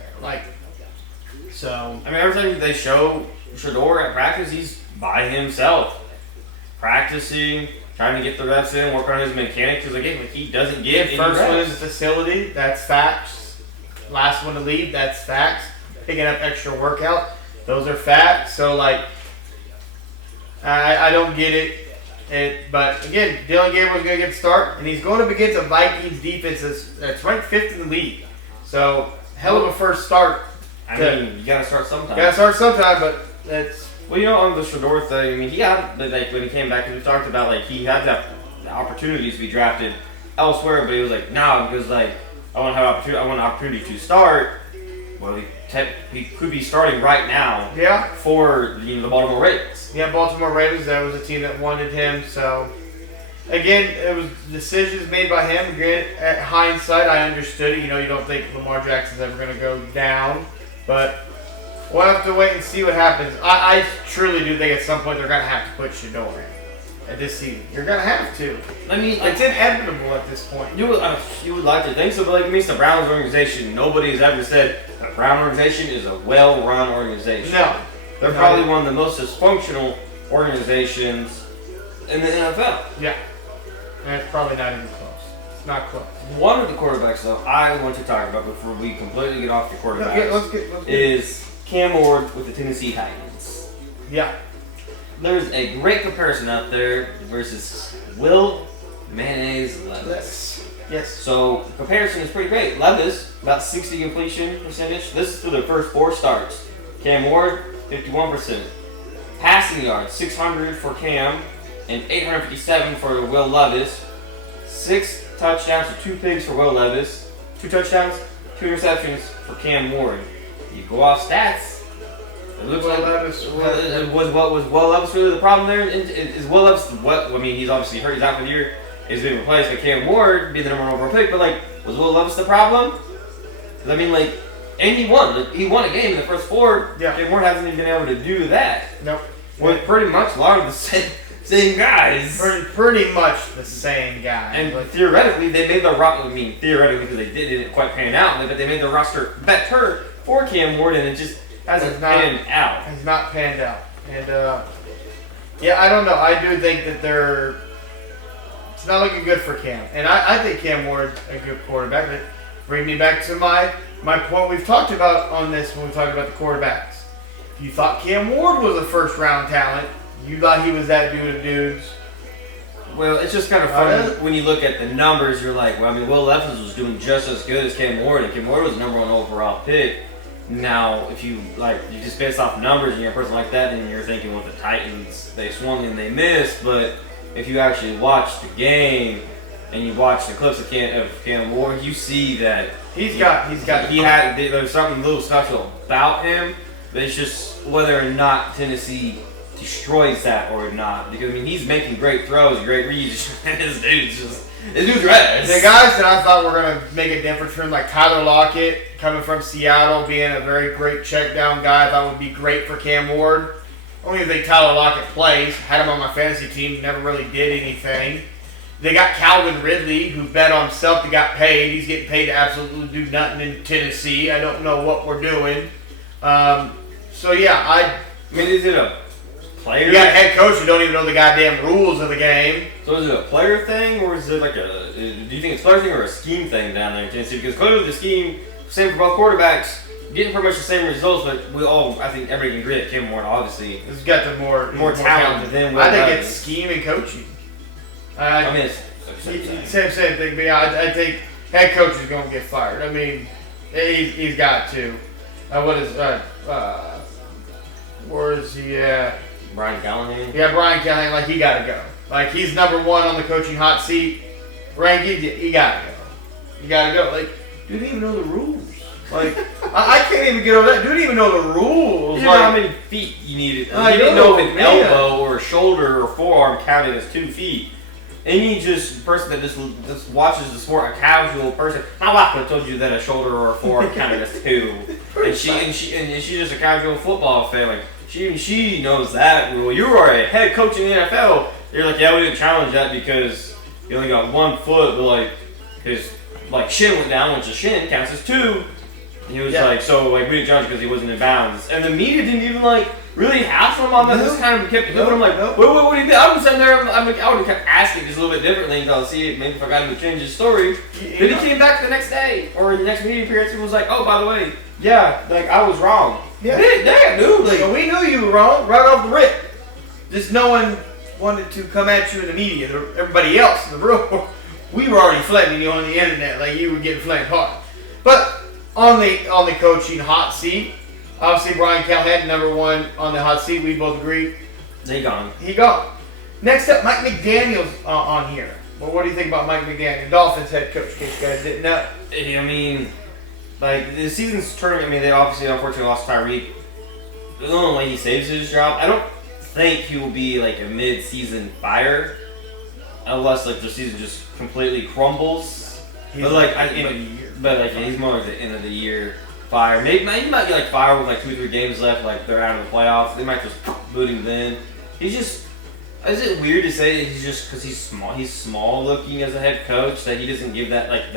Every time they show Shador at practice, he's by himself, practicing, trying to get the reps in, work on his mechanics. Because again, he doesn't get any first reps. one in the facility, that's facts. Last one to leave, that's facts. Picking up extra workout, those are facts. So I don't get it. But again, Dylan Gabriel's going to get the start, and he's going up against a Vikings defense that's ranked 5th in the league. So hell of a first start. You got to start sometime. But that's. Well, on the Shador thing, he had when he came back, and we talked about he had that opportunities to be drafted elsewhere, but he was like, no, because I want an opportunity to start. Well, he could be starting right now. Yeah. For the Baltimore Ravens. Yeah, Baltimore Ravens. That was a team that wanted him. So again, it was decisions made by him. Again, at hindsight, I understood it. You don't think Lamar Jackson's ever going to go down, but we'll have to wait and see what happens. I truly do think at some point they're going to have to put Shador in at this season. You're going to have to. It's inevitable at this point. You would like to think so, but it's the Browns organization. Nobody has ever said the Brown organization is a well-run organization. No. They're probably one of the most dysfunctional organizations in the NFL. Yeah. And it's probably not even close. It's not close. One of the quarterbacks, though, I want to talk about before we completely get off the quarterbacks let's get. is Cam Ward with the Tennessee Titans. Yeah. There's a great comparison out there versus Will Mayonnaise Levis. Yes. So the comparison is pretty great. Levis, about 60 completion percentage. This is through the first 4 starts. Cam Ward, 51%. Passing yards, 600 for Cam and 857 for Will Levis. 6 touchdowns to 2 picks for Will Levis. 2 touchdowns, 2 interceptions for Cam Ward. You go off stats. It looks Will Levis was Will Levis really the problem there? Is Will Levis he's obviously hurt. He's out for the year. He's being replaced by Cam Ward, being the number 1 overall pick. But was Will Levis the problem? And he won. He won a game in the first 4. Yeah. Cam Ward hasn't even been able to do that. Nope. With pretty much a lot of the same guys. Pretty much the same guy. And theoretically, they made the roster. Theoretically, because they didn't quite pan out, but they made the roster better for Cam Ward, and it just hasn't panned out. Has not panned out. And I don't know. I do think that it's not looking good for Cam. And I think Cam Ward's a good quarterback. But bring me back to my point we've talked about on this when we talked about the quarterbacks. If you thought Cam Ward was a first-round talent, you thought he was that dude of dudes. Well, it's just kind of funny when you look at the numbers. You're like, Will Levis was doing just as good as Cam Ward, and Cam Ward was the number 1 overall pick. Now, if you just based off numbers and you're a person like that, then you're thinking, well, the Titans, they swung and they missed. But if you actually watch the game and you watch the clips of Cam Ward, you see that there's something a little special about him. But it's just whether or not Tennessee destroys that or not. Because he's making great throws, great reads, and this dude's red. The guys that I thought were gonna make a difference for him, like Tyler Lockett, coming from Seattle, being a very great check down guy, I thought would be great for Cam Ward. I don't even think Tyler Lockett plays. Had him on my fantasy team, never really did anything. They got Calvin Ridley, who bet on himself to got paid. He's getting paid to absolutely do nothing in Tennessee. I don't know what we're doing. Is it a player? You got a head coach who don't even know the goddamn rules of the game. So is it a player thing, or is it do you think it's a player thing or a scheme thing down there in Tennessee? Because clearly the scheme, same for both quarterbacks, getting pretty much the same results, but I think everybody can agree that Cam Ward obviously has got the more talent than Will I think Levis. it's scheme and coaching. It's same thing, but I think head coach is going to get fired. He's got to. Where is he at? Brian Callahan? Yeah, Brian Callahan, he got to go. He's number 1 on the coaching hot seat. Ranky, he got to go. You got to go. You don't even know the rules. Like, I can't even get over that. Dude didn't even know the rules. You know how many feet you needed. He didn't know if an elbow or a shoulder or forearm counted as 2 feet. Any just person that just watches the sport, a casual person. My wife would have told you that a shoulder or a forearm counted as 2, and she's just a casual football fan. Like she knows that rule. You are a head coach in the NFL. You're like, yeah, we didn't challenge that because he only got 1 foot, but like his shin went down, which a shin counts as 2. And he was like, so we didn't challenge because he wasn't in bounds. And the media didn't even really hassle him on that. This kind of kept him. I'm like, what do you think? I was sitting there. I would have kept asking just a little bit differently until I see maybe if I got him to change his story. Then he came back the next day or the next media appearance and was like, oh, by the way, yeah, I was wrong. Yeah, dude. We knew you were wrong right off the rip. Just no one wanted to come at you in the media. Everybody else in the room, we were already flaming you on the internet like you were getting flamed hard. But on the coaching hot seat. Obviously, Brian Callahan, number 1 on the hot seat. We both agree. He gone. Next up, Mike McDaniel's on here. Well, what do you think about Mike McDaniel, Dolphins head coach? In case you guys didn't know. I mean, the season's turning. I mean, they obviously unfortunately lost Tyreek. The only way he saves his job, I don't think he will be a mid-season fire, unless the season just completely crumbles. He's he's more like the end of the year. Fire. Maybe he might get fire with 2 or 3 games left, they're out of the playoffs. They might just boot him then. He's just. Is it weird to say that he's just because he's small? He's small looking as a head coach that he doesn't give that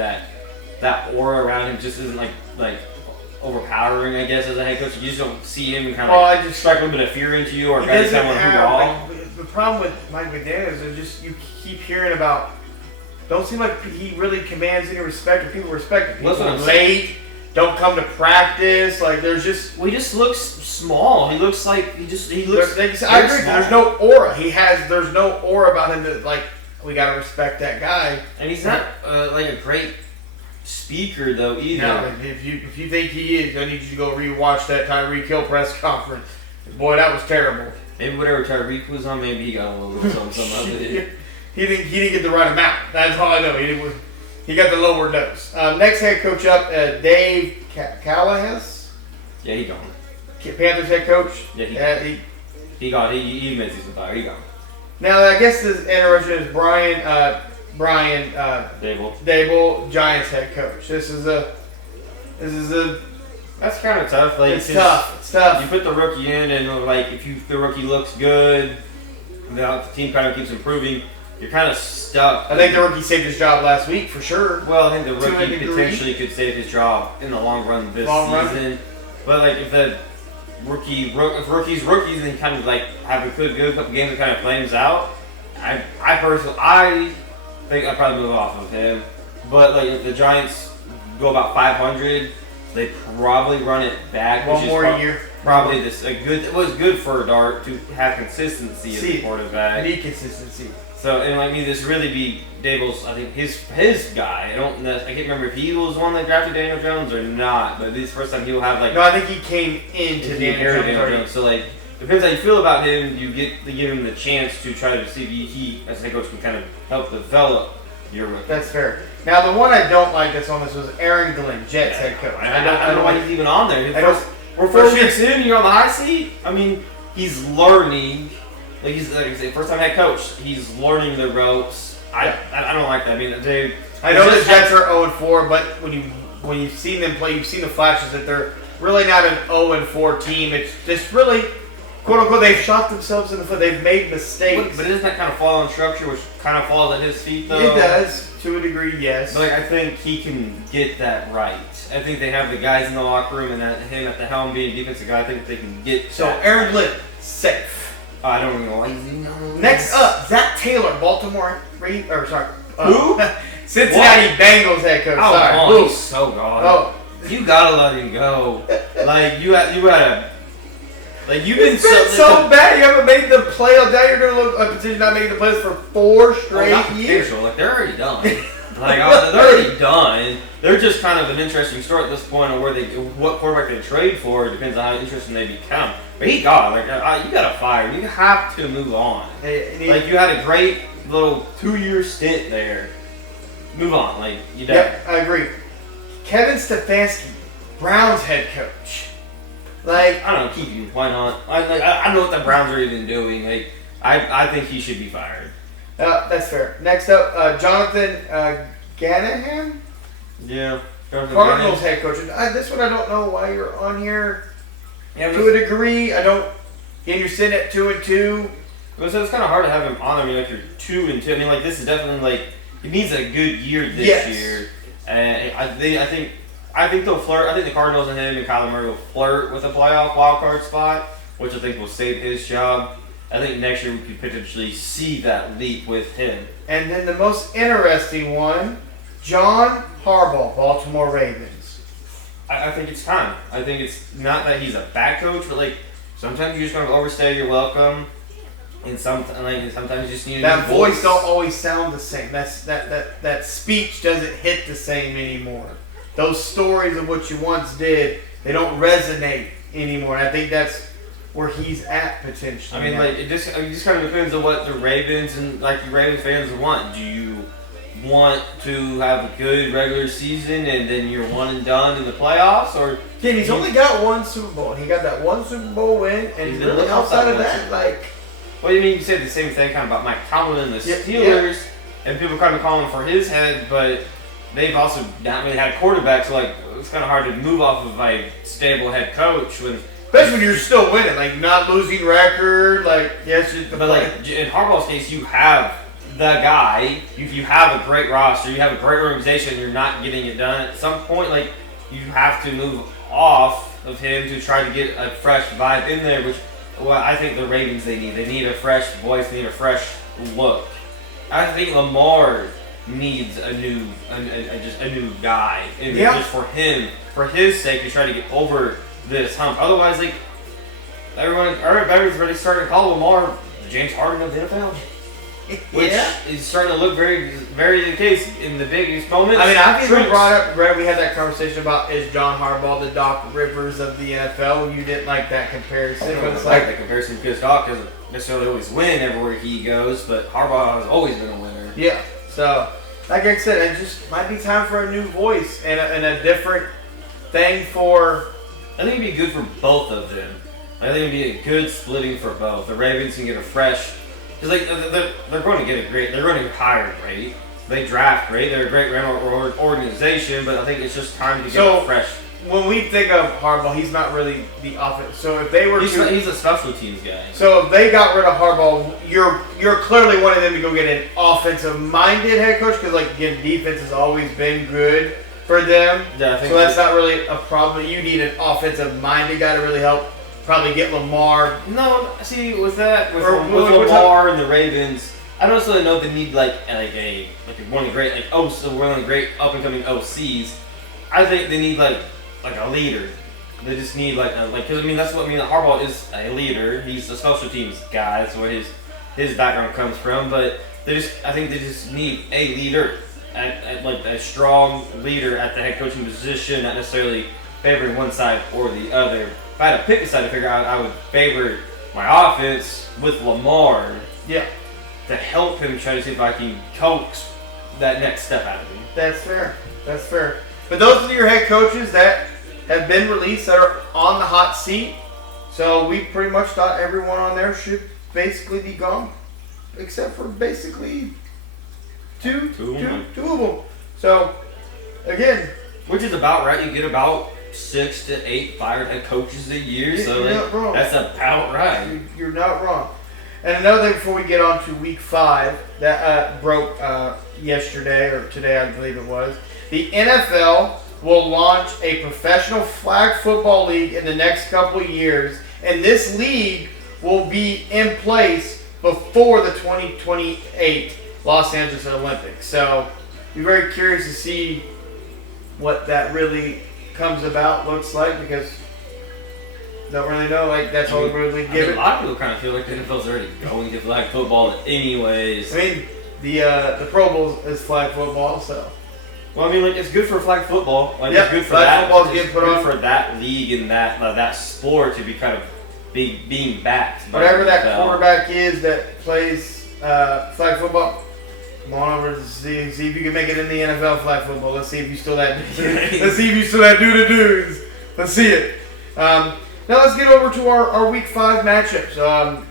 that aura around him just isn't overpowering. I guess as a head coach, you just don't see him kind of strike a little bit of fear into you or guys someone hoorah. The problem with Mike McDaniel is just you keep hearing about. Don't seem like he really commands any respect or people respect him. People are late. Don't come to practice. There's just. Well, he just looks small. He looks like he looks. I agree. Small. There's no aura. There's no aura about him that we gotta respect that guy. And he's not a great speaker though either. No, if you think he is, I need you to go rewatch that Tyreek Hill press conference. Boy, that was terrible. Maybe whatever Tyreek was on, maybe he got a little something of it. He didn't get the right amount. That's all I know. He got the lower dose. Next head coach up, Dave Callahan. Yeah, he gone. Panthers head coach. Yeah, he gone. He mid-season fire. He gone. Now I guess this interesting is Brian Dable, Giants head coach. This is a. That's kind of tough. It's tough. It's tough. You put the rookie in, and if the rookie looks good, the team kind of keeps improving. You're kind of stuck. I think the rookie saved his job last week for sure. Well, I think the rookie potentially could save his job in the long run this season. But if the if rookie's rookies and he kind of have a good couple games that kind of flames out, I personally think I'd probably move off of him. But if the Giants go about 500, they probably run it back. One more year. Probably it was good for Dart to have consistency as a quarterback. Need consistency. So this really be Dable's. I think his guy. I can't remember if he was one that drafted Daniel Jones or not. But this first time he'll have No, I think he came into Daniel Jones. So depends how you feel about him. You get to give him the chance to try to see if he as a head coach can kind of help develop your rookie. That's fair. Now the one I don't like that's on this was Aaron Glenn, Jets head coach. I don't know why he's even on there. We're 4 weeks in, and you're on the high seat. I mean, he's learning. He's first time head coach. He's learning the ropes. I don't like that. I mean, I know the Jets are 0-4, but when you've seen them play, you've seen the flashes that they're really not an 0-4 team. It's just really, quote unquote, they've shot themselves in the foot. They've made mistakes. But doesn't that kind of fall in structure, which kind of falls at his feet, though? It does, to a degree, yes. But I think he can get that right. I think they have the guys in the locker room and him at the helm being defensive guy. I think they can get. So Aaron Glenn, safe. I don't even know why he's in. Next up, Zach Taylor, Baltimore. Who? Cincinnati what? Bengals head coach. Oh, sorry. He's so gone. Oh, you gotta let him go. You gotta. You've been so bad. You haven't made the playoffs. Now you're gonna look a position not making the playoffs for 4 straight years. They're already done. They're already done. They're just kind of an interesting story at this point of what quarterback they trade for. It depends on how interesting they become. But he got you got to fire. You have to move on. You had a great little 2-year stint there. Move on. Yep, I agree. Kevin Stefanski, Browns head coach. Like, I don't know, keep him. Why not? I don't know what the Browns are even doing. Like, I think he should be fired. that's fair. Next up, Jonathan Ganahan, Yeah. Cardinals head coach. This one I don't know why you're on here. Yeah, To a degree, I don't. And you're sitting at 2-2. So it's kind of hard to have him on. I mean, like, you're 2-2. I mean, like, this is definitely like he needs a good year this year. And I think they'll flirt. I think the Cardinals and him and Kyler Murray will flirt with a playoff wild card spot, which I think will save his job. I think next year we could potentially see that leap with him. And then the most interesting one, John Harbaugh, Baltimore Ravens. I think it's time. I think it's not that he's a bad coach, but like sometimes you just gotta overstay your welcome, and sometimes you just need that voice don't always sound the same. That speech doesn't hit the same anymore. Those stories of what you once did, they don't resonate anymore. I think that's where he's at potentially. I mean, like it just kind of depends on what the Ravens and like the Ravens fans want. Do you want to have a good regular season and then you're one and done in the playoffs, or again, he's only got one Super Bowl. He got that one Super Bowl win, and really outside of that, like. Well, you mean you said the same thing kind of about Mike Tomlin and the Steelers, and people kind of call him for his head, but they've also not really had a quarterback, so like it's kind of hard to move off of a stable head coach when. Especially when you're still winning, like not losing record, like yes. But like in Harbaugh's case, you have the guy. If you have a great roster, you have a great organization, you're not getting it done. At some point, like you have to move off of him to try to get a fresh vibe in there, which I think the Ravens they need a fresh voice, they need a fresh look. I think Lamar needs a new guy, and just for his sake, to try to get over this hump. Otherwise, like everybody's already starting to call Lamar James Harden of the NFL. Which is starting to look very, very the case in the biggest moments. I mean, I think we brought up, Brett, we had that conversation about is John Harbaugh the Doc Rivers of the NFL? You didn't like that comparison. I don't like that comparison because Doc doesn't necessarily always win everywhere he goes, but Harbaugh has always been a winner. Yeah, so like I said, it just might be time for a new voice and a different thing for. I think it'd be good for both of them. I think it'd be a good splitting for both. The Ravens can get a fresh. Because like they're going to get they're going to hire great. They draft great. They're a great organization, but I think it's just time to get a fresh. When we think of Harbaugh, he's not really the offense. So if they were, he's a special teams guy. So if they got rid of Harbaugh, you're clearly wanting them to go get an offensive-minded head coach because like again, defense has always been good for them. Yeah, I think so that's not really a problem. You need an offensive-minded guy to really help. Probably get Lamar. No, see, with Lamar and the Ravens, I don't necessarily know if they need like one of the great one of the great up and coming OCs. I think they need like a leader. They just need because I mean that's what I mean. Harbaugh is a leader. He's a special teams guy. That's where his background comes from. But I think they just need a leader, like a strong leader at the head coaching position, not necessarily favoring one side or the other. If I had to pick a side to figure out, I would favor my offense with Lamar. Yeah. To help him try to see if I can coax that next step out of him. That's fair. That's fair. But those are your head coaches that have been released that are on the hot seat. So we pretty much thought everyone on there should basically be gone. Except for basically two of them. So, again. Which is about right. You get about 6 to 8 fired head coaches a year, so that's about right. You're not wrong. And another thing before we get on to week 5 that broke yesterday or today, I believe it was. The NFL will launch a professional flag football league in the next couple of years, and this league will be in place before the 2028 Los Angeles Olympics. So, be very curious to see what that really comes about, looks like, because don't really know, like that's all the really give it. A lot of people kind of feel like the NFL's already going to flag football anyways. I mean, the Pro Bowl is flag football, so. Well, I mean, like it's good for flag football. Like yeah, it's good for flag that. Football's getting put on for that league and that sport to be kind of being backed. Whatever that quarterback is that plays flag football. Come on over to see if you can make it in the NFL flag football. Let's see if you still that. Let's see if you still that dude. Let's see it. Now let's get over to our Week 5 matchups.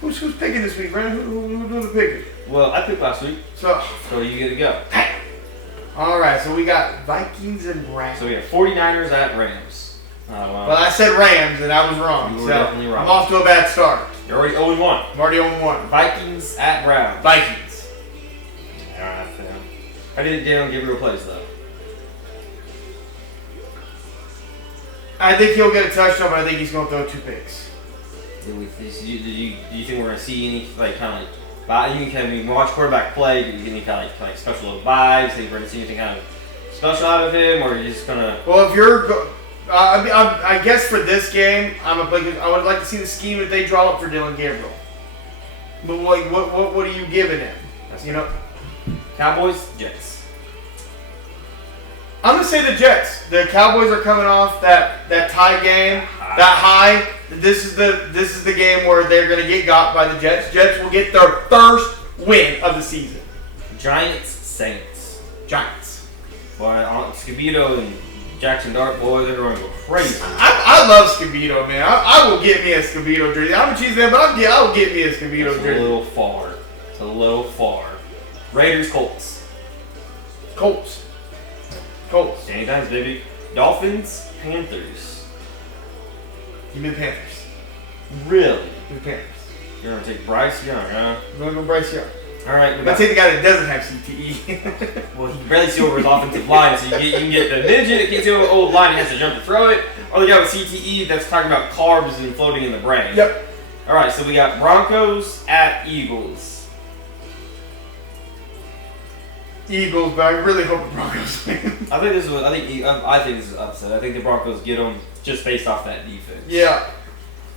Who's picking this week, Brandon? Who's doing the picking? Well, I picked last week, So you get to go. all right, so we got Vikings and Rams. So we have 49ers at Rams. Well, I said Rams, and I was wrong. You were so definitely wrong. I'm off to a bad start. You're already 0-1. I'm already on 1. Vikings at Browns. Vikings. I don't have to. How did Daniel Gabriel plays though? I think he'll get a touchdown, but I think he's going to throw 2 picks. Do you think we're going to see any kind of can we watch quarterback play? Do you get any kind of like special little vibes? Think we're going to see anything kind of special out of him, or are you just going to? Well, if you're, I guess for this game, I would like to see the scheme that they draw up for Dylan Gabriel. But what are you giving him? You know, Cowboys, Jets. I'm gonna say the Jets. The Cowboys are coming off that tie game, that high. This is the game where they're gonna get got by the Jets. Jets will get their first win of the season. Giants, Saints. Giants. Boy, Scabito and Jackson Dart, boy, they're going to go crazy. I love Scabito, man. I will get me a Scabito jersey. I'm a cheese man, but I will get me a Scabito jersey. It's a little far. It's a little far. Raiders, Colts. Colts. Danny Dimes, baby. Dolphins, Panthers. Give me the Panthers. Really? Give me the Panthers. You're going to take Bryce Young, huh? I'm going to go Bryce Young. All right. Let's take the guy that doesn't have CTE. Well, he can barely see over his offensive line, so you can get the midget that can't see over the old line and has to jump to throw it, or the guy with CTE that's talking about carbs and floating in the brain. Yep. All right, so we got Broncos at Eagles. Eagles, but I really hope the Broncos win. I think this is upset. I think the Broncos get them just based off that defense. Yeah.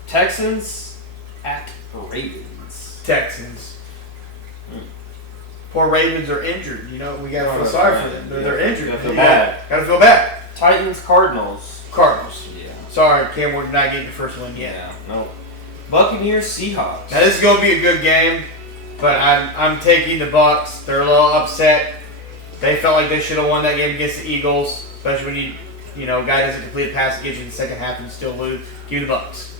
Texans at Ravens. Texans. Poor Ravens are injured. You know, we gotta feel sorry for them. They're injured. Gotta feel bad. Gotta feel bad. Titans, Cardinals. Cardinals. Yeah. Sorry, Cam, we're not getting the first one yet. Yeah. No. Buccaneers, Seahawks. Now this is gonna be a good game, but I'm taking the Bucs. They're a little upset. They felt like they should have won that game against the Eagles, especially when you know, guy doesn't complete a pass against you in the second half and you still lose. Give me the Bucs.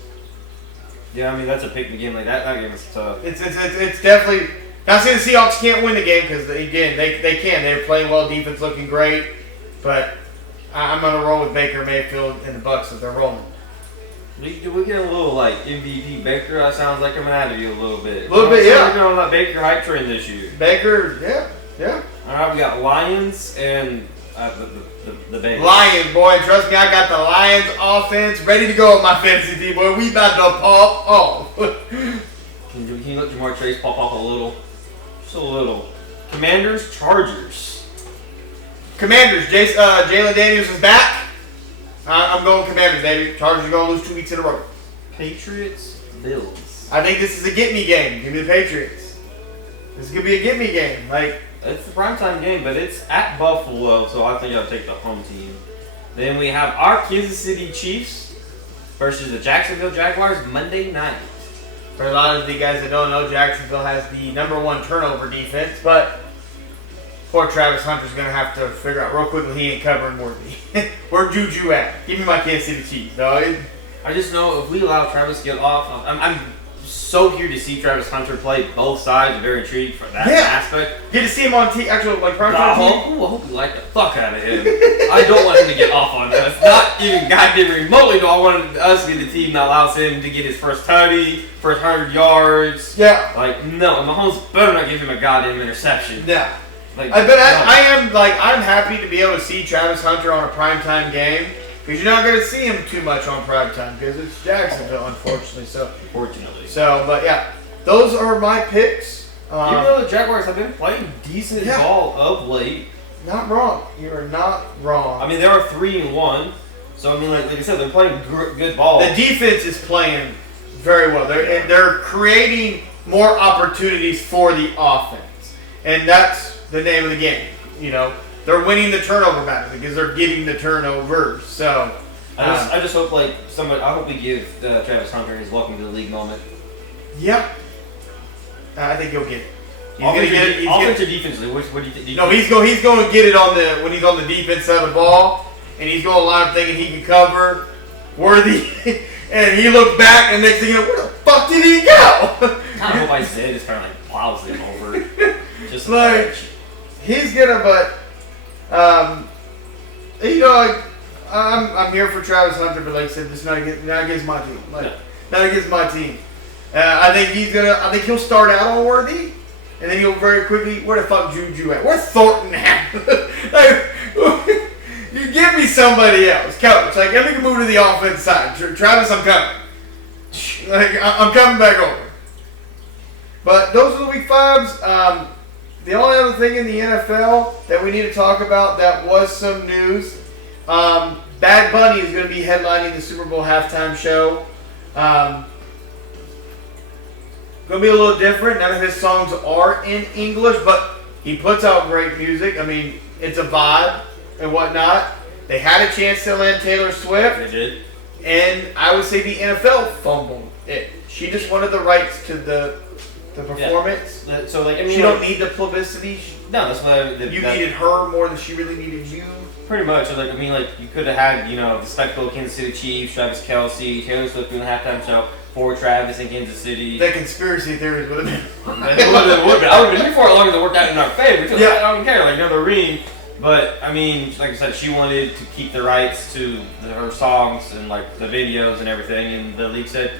Yeah, I mean that's a pick me game like that. That game is tough. It's definitely. Not saying the Seahawks can't win the game because again they can. They're playing well, defense looking great, but I'm gonna roll with Baker Mayfield and the Bucs as they're rolling. Do we get a little like MVP Baker? That sounds like coming out of you a little bit. A little bit, yeah. We're on that Baker hype train this year. Baker, yeah. All right, we got Lions and the Bengals. Lions, boy, trust me, I got the Lions offense ready to go on my fantasy team, boy. We about to pop off. Can you let Jamar Chase pop off a little? Just a little. Commanders, Chargers. Commanders, Jalen Daniels is back. I'm going Commanders, baby. Chargers are going to lose 2 weeks in a row. Patriots, Bills. I think this is a get-me game. Give me the Patriots. This could be a get-me game. Like, it's a primetime game, but it's at Buffalo, so I think I'll take the home team. Then we have our Kansas City Chiefs versus the Jacksonville Jaguars Monday night. For a lot of the guys that don't know, Jacksonville has the #1 turnover defense, but poor Travis Hunter's going to have to figure out real quickly he ain't covering Worthy. Where Juju at? Give me my Kansas City Chiefs, dog. I just know if we allow Travis to get off, I'm so here to see Travis Hunter play both sides. I'm very intrigued for that aspect. Get to see him on actual prime I time. hope you like the fuck out of him. I don't want him to get off on us. Not even goddamn remotely do I want us to be the team that allows him to get his first tutty, first 100 yards. Yeah. Like, no, Mahomes better not give him a goddamn interception. Yeah. Like, I'm happy to be able to see Travis Hunter on a primetime game. Because you're not going to see him too much on primetime because it's Jacksonville, unfortunately. So, but yeah, those are my picks. Even though the Jaguars have been playing decent ball of late. Not wrong. You are not wrong. I mean, they are 3-1. So, I mean, like I said, they're playing good ball. The defense is playing very well. They're creating more opportunities for the offense. And that's the name of the game, you know. They're winning the turnover battle because they're getting the turnovers. So I just hope I hope we give Travis Hunter his welcome to the league moment. Yep. I think he'll get it. Offense or defensively? What do you think? No, he's going to get it when he's on the defense side of the ball. and he's going live thinking he can cover Worthy, and he looked back, and next thing you know, where the fuck did he go? I hope I said just kind of like plows him over. Just like he's gonna, but you know, like I'm here for Travis Hunter, but like I said, this not against my team. Like not against my team. I think he'll start out on Worthy, and then he'll very quickly. Where the fuck Juju at? Where's Thornton at? Like, you give me somebody else, coach. Like, let me move to the offense side. Travis, I'm coming. Like, I'm coming back over. But those are the week 5s. The only other thing in the NFL that we need to talk about that was some news. Bad Bunny is going to be headlining the Super Bowl halftime show. Going to be a little different. None of his songs are in English, but he puts out great music. I mean, it's a vibe and whatnot. They had a chance to land Taylor Swift. They did. And I would say the NFL fumbled it. She just wanted the rights to the performance. Yeah. So, like, I mean, she don't need the publicity. No, that's why you needed her more than she really needed you. Pretty much. Like, I mean, like, you could have had, you know, the spectacle of Kansas City Chiefs, Travis Kelce, Taylor Swift doing the halftime show for Travis in Kansas City. The conspiracy theories would have been. I would have been here for it long as it worked out in our favor. Yeah. I don't care. Like, another ring. But, I mean, like I said, she wanted to keep the rights to her songs and, like, the videos and everything. And the league said,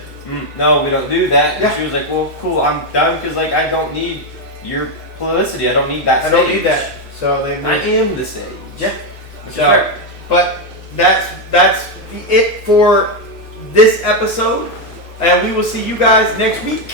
no, we don't do that. And she was like, well, cool, I'm done because, like, I don't need your publicity. I don't need that stage. I don't need that. So I am the stage. Yeah. So, but that's it for this episode. And we will see you guys next week.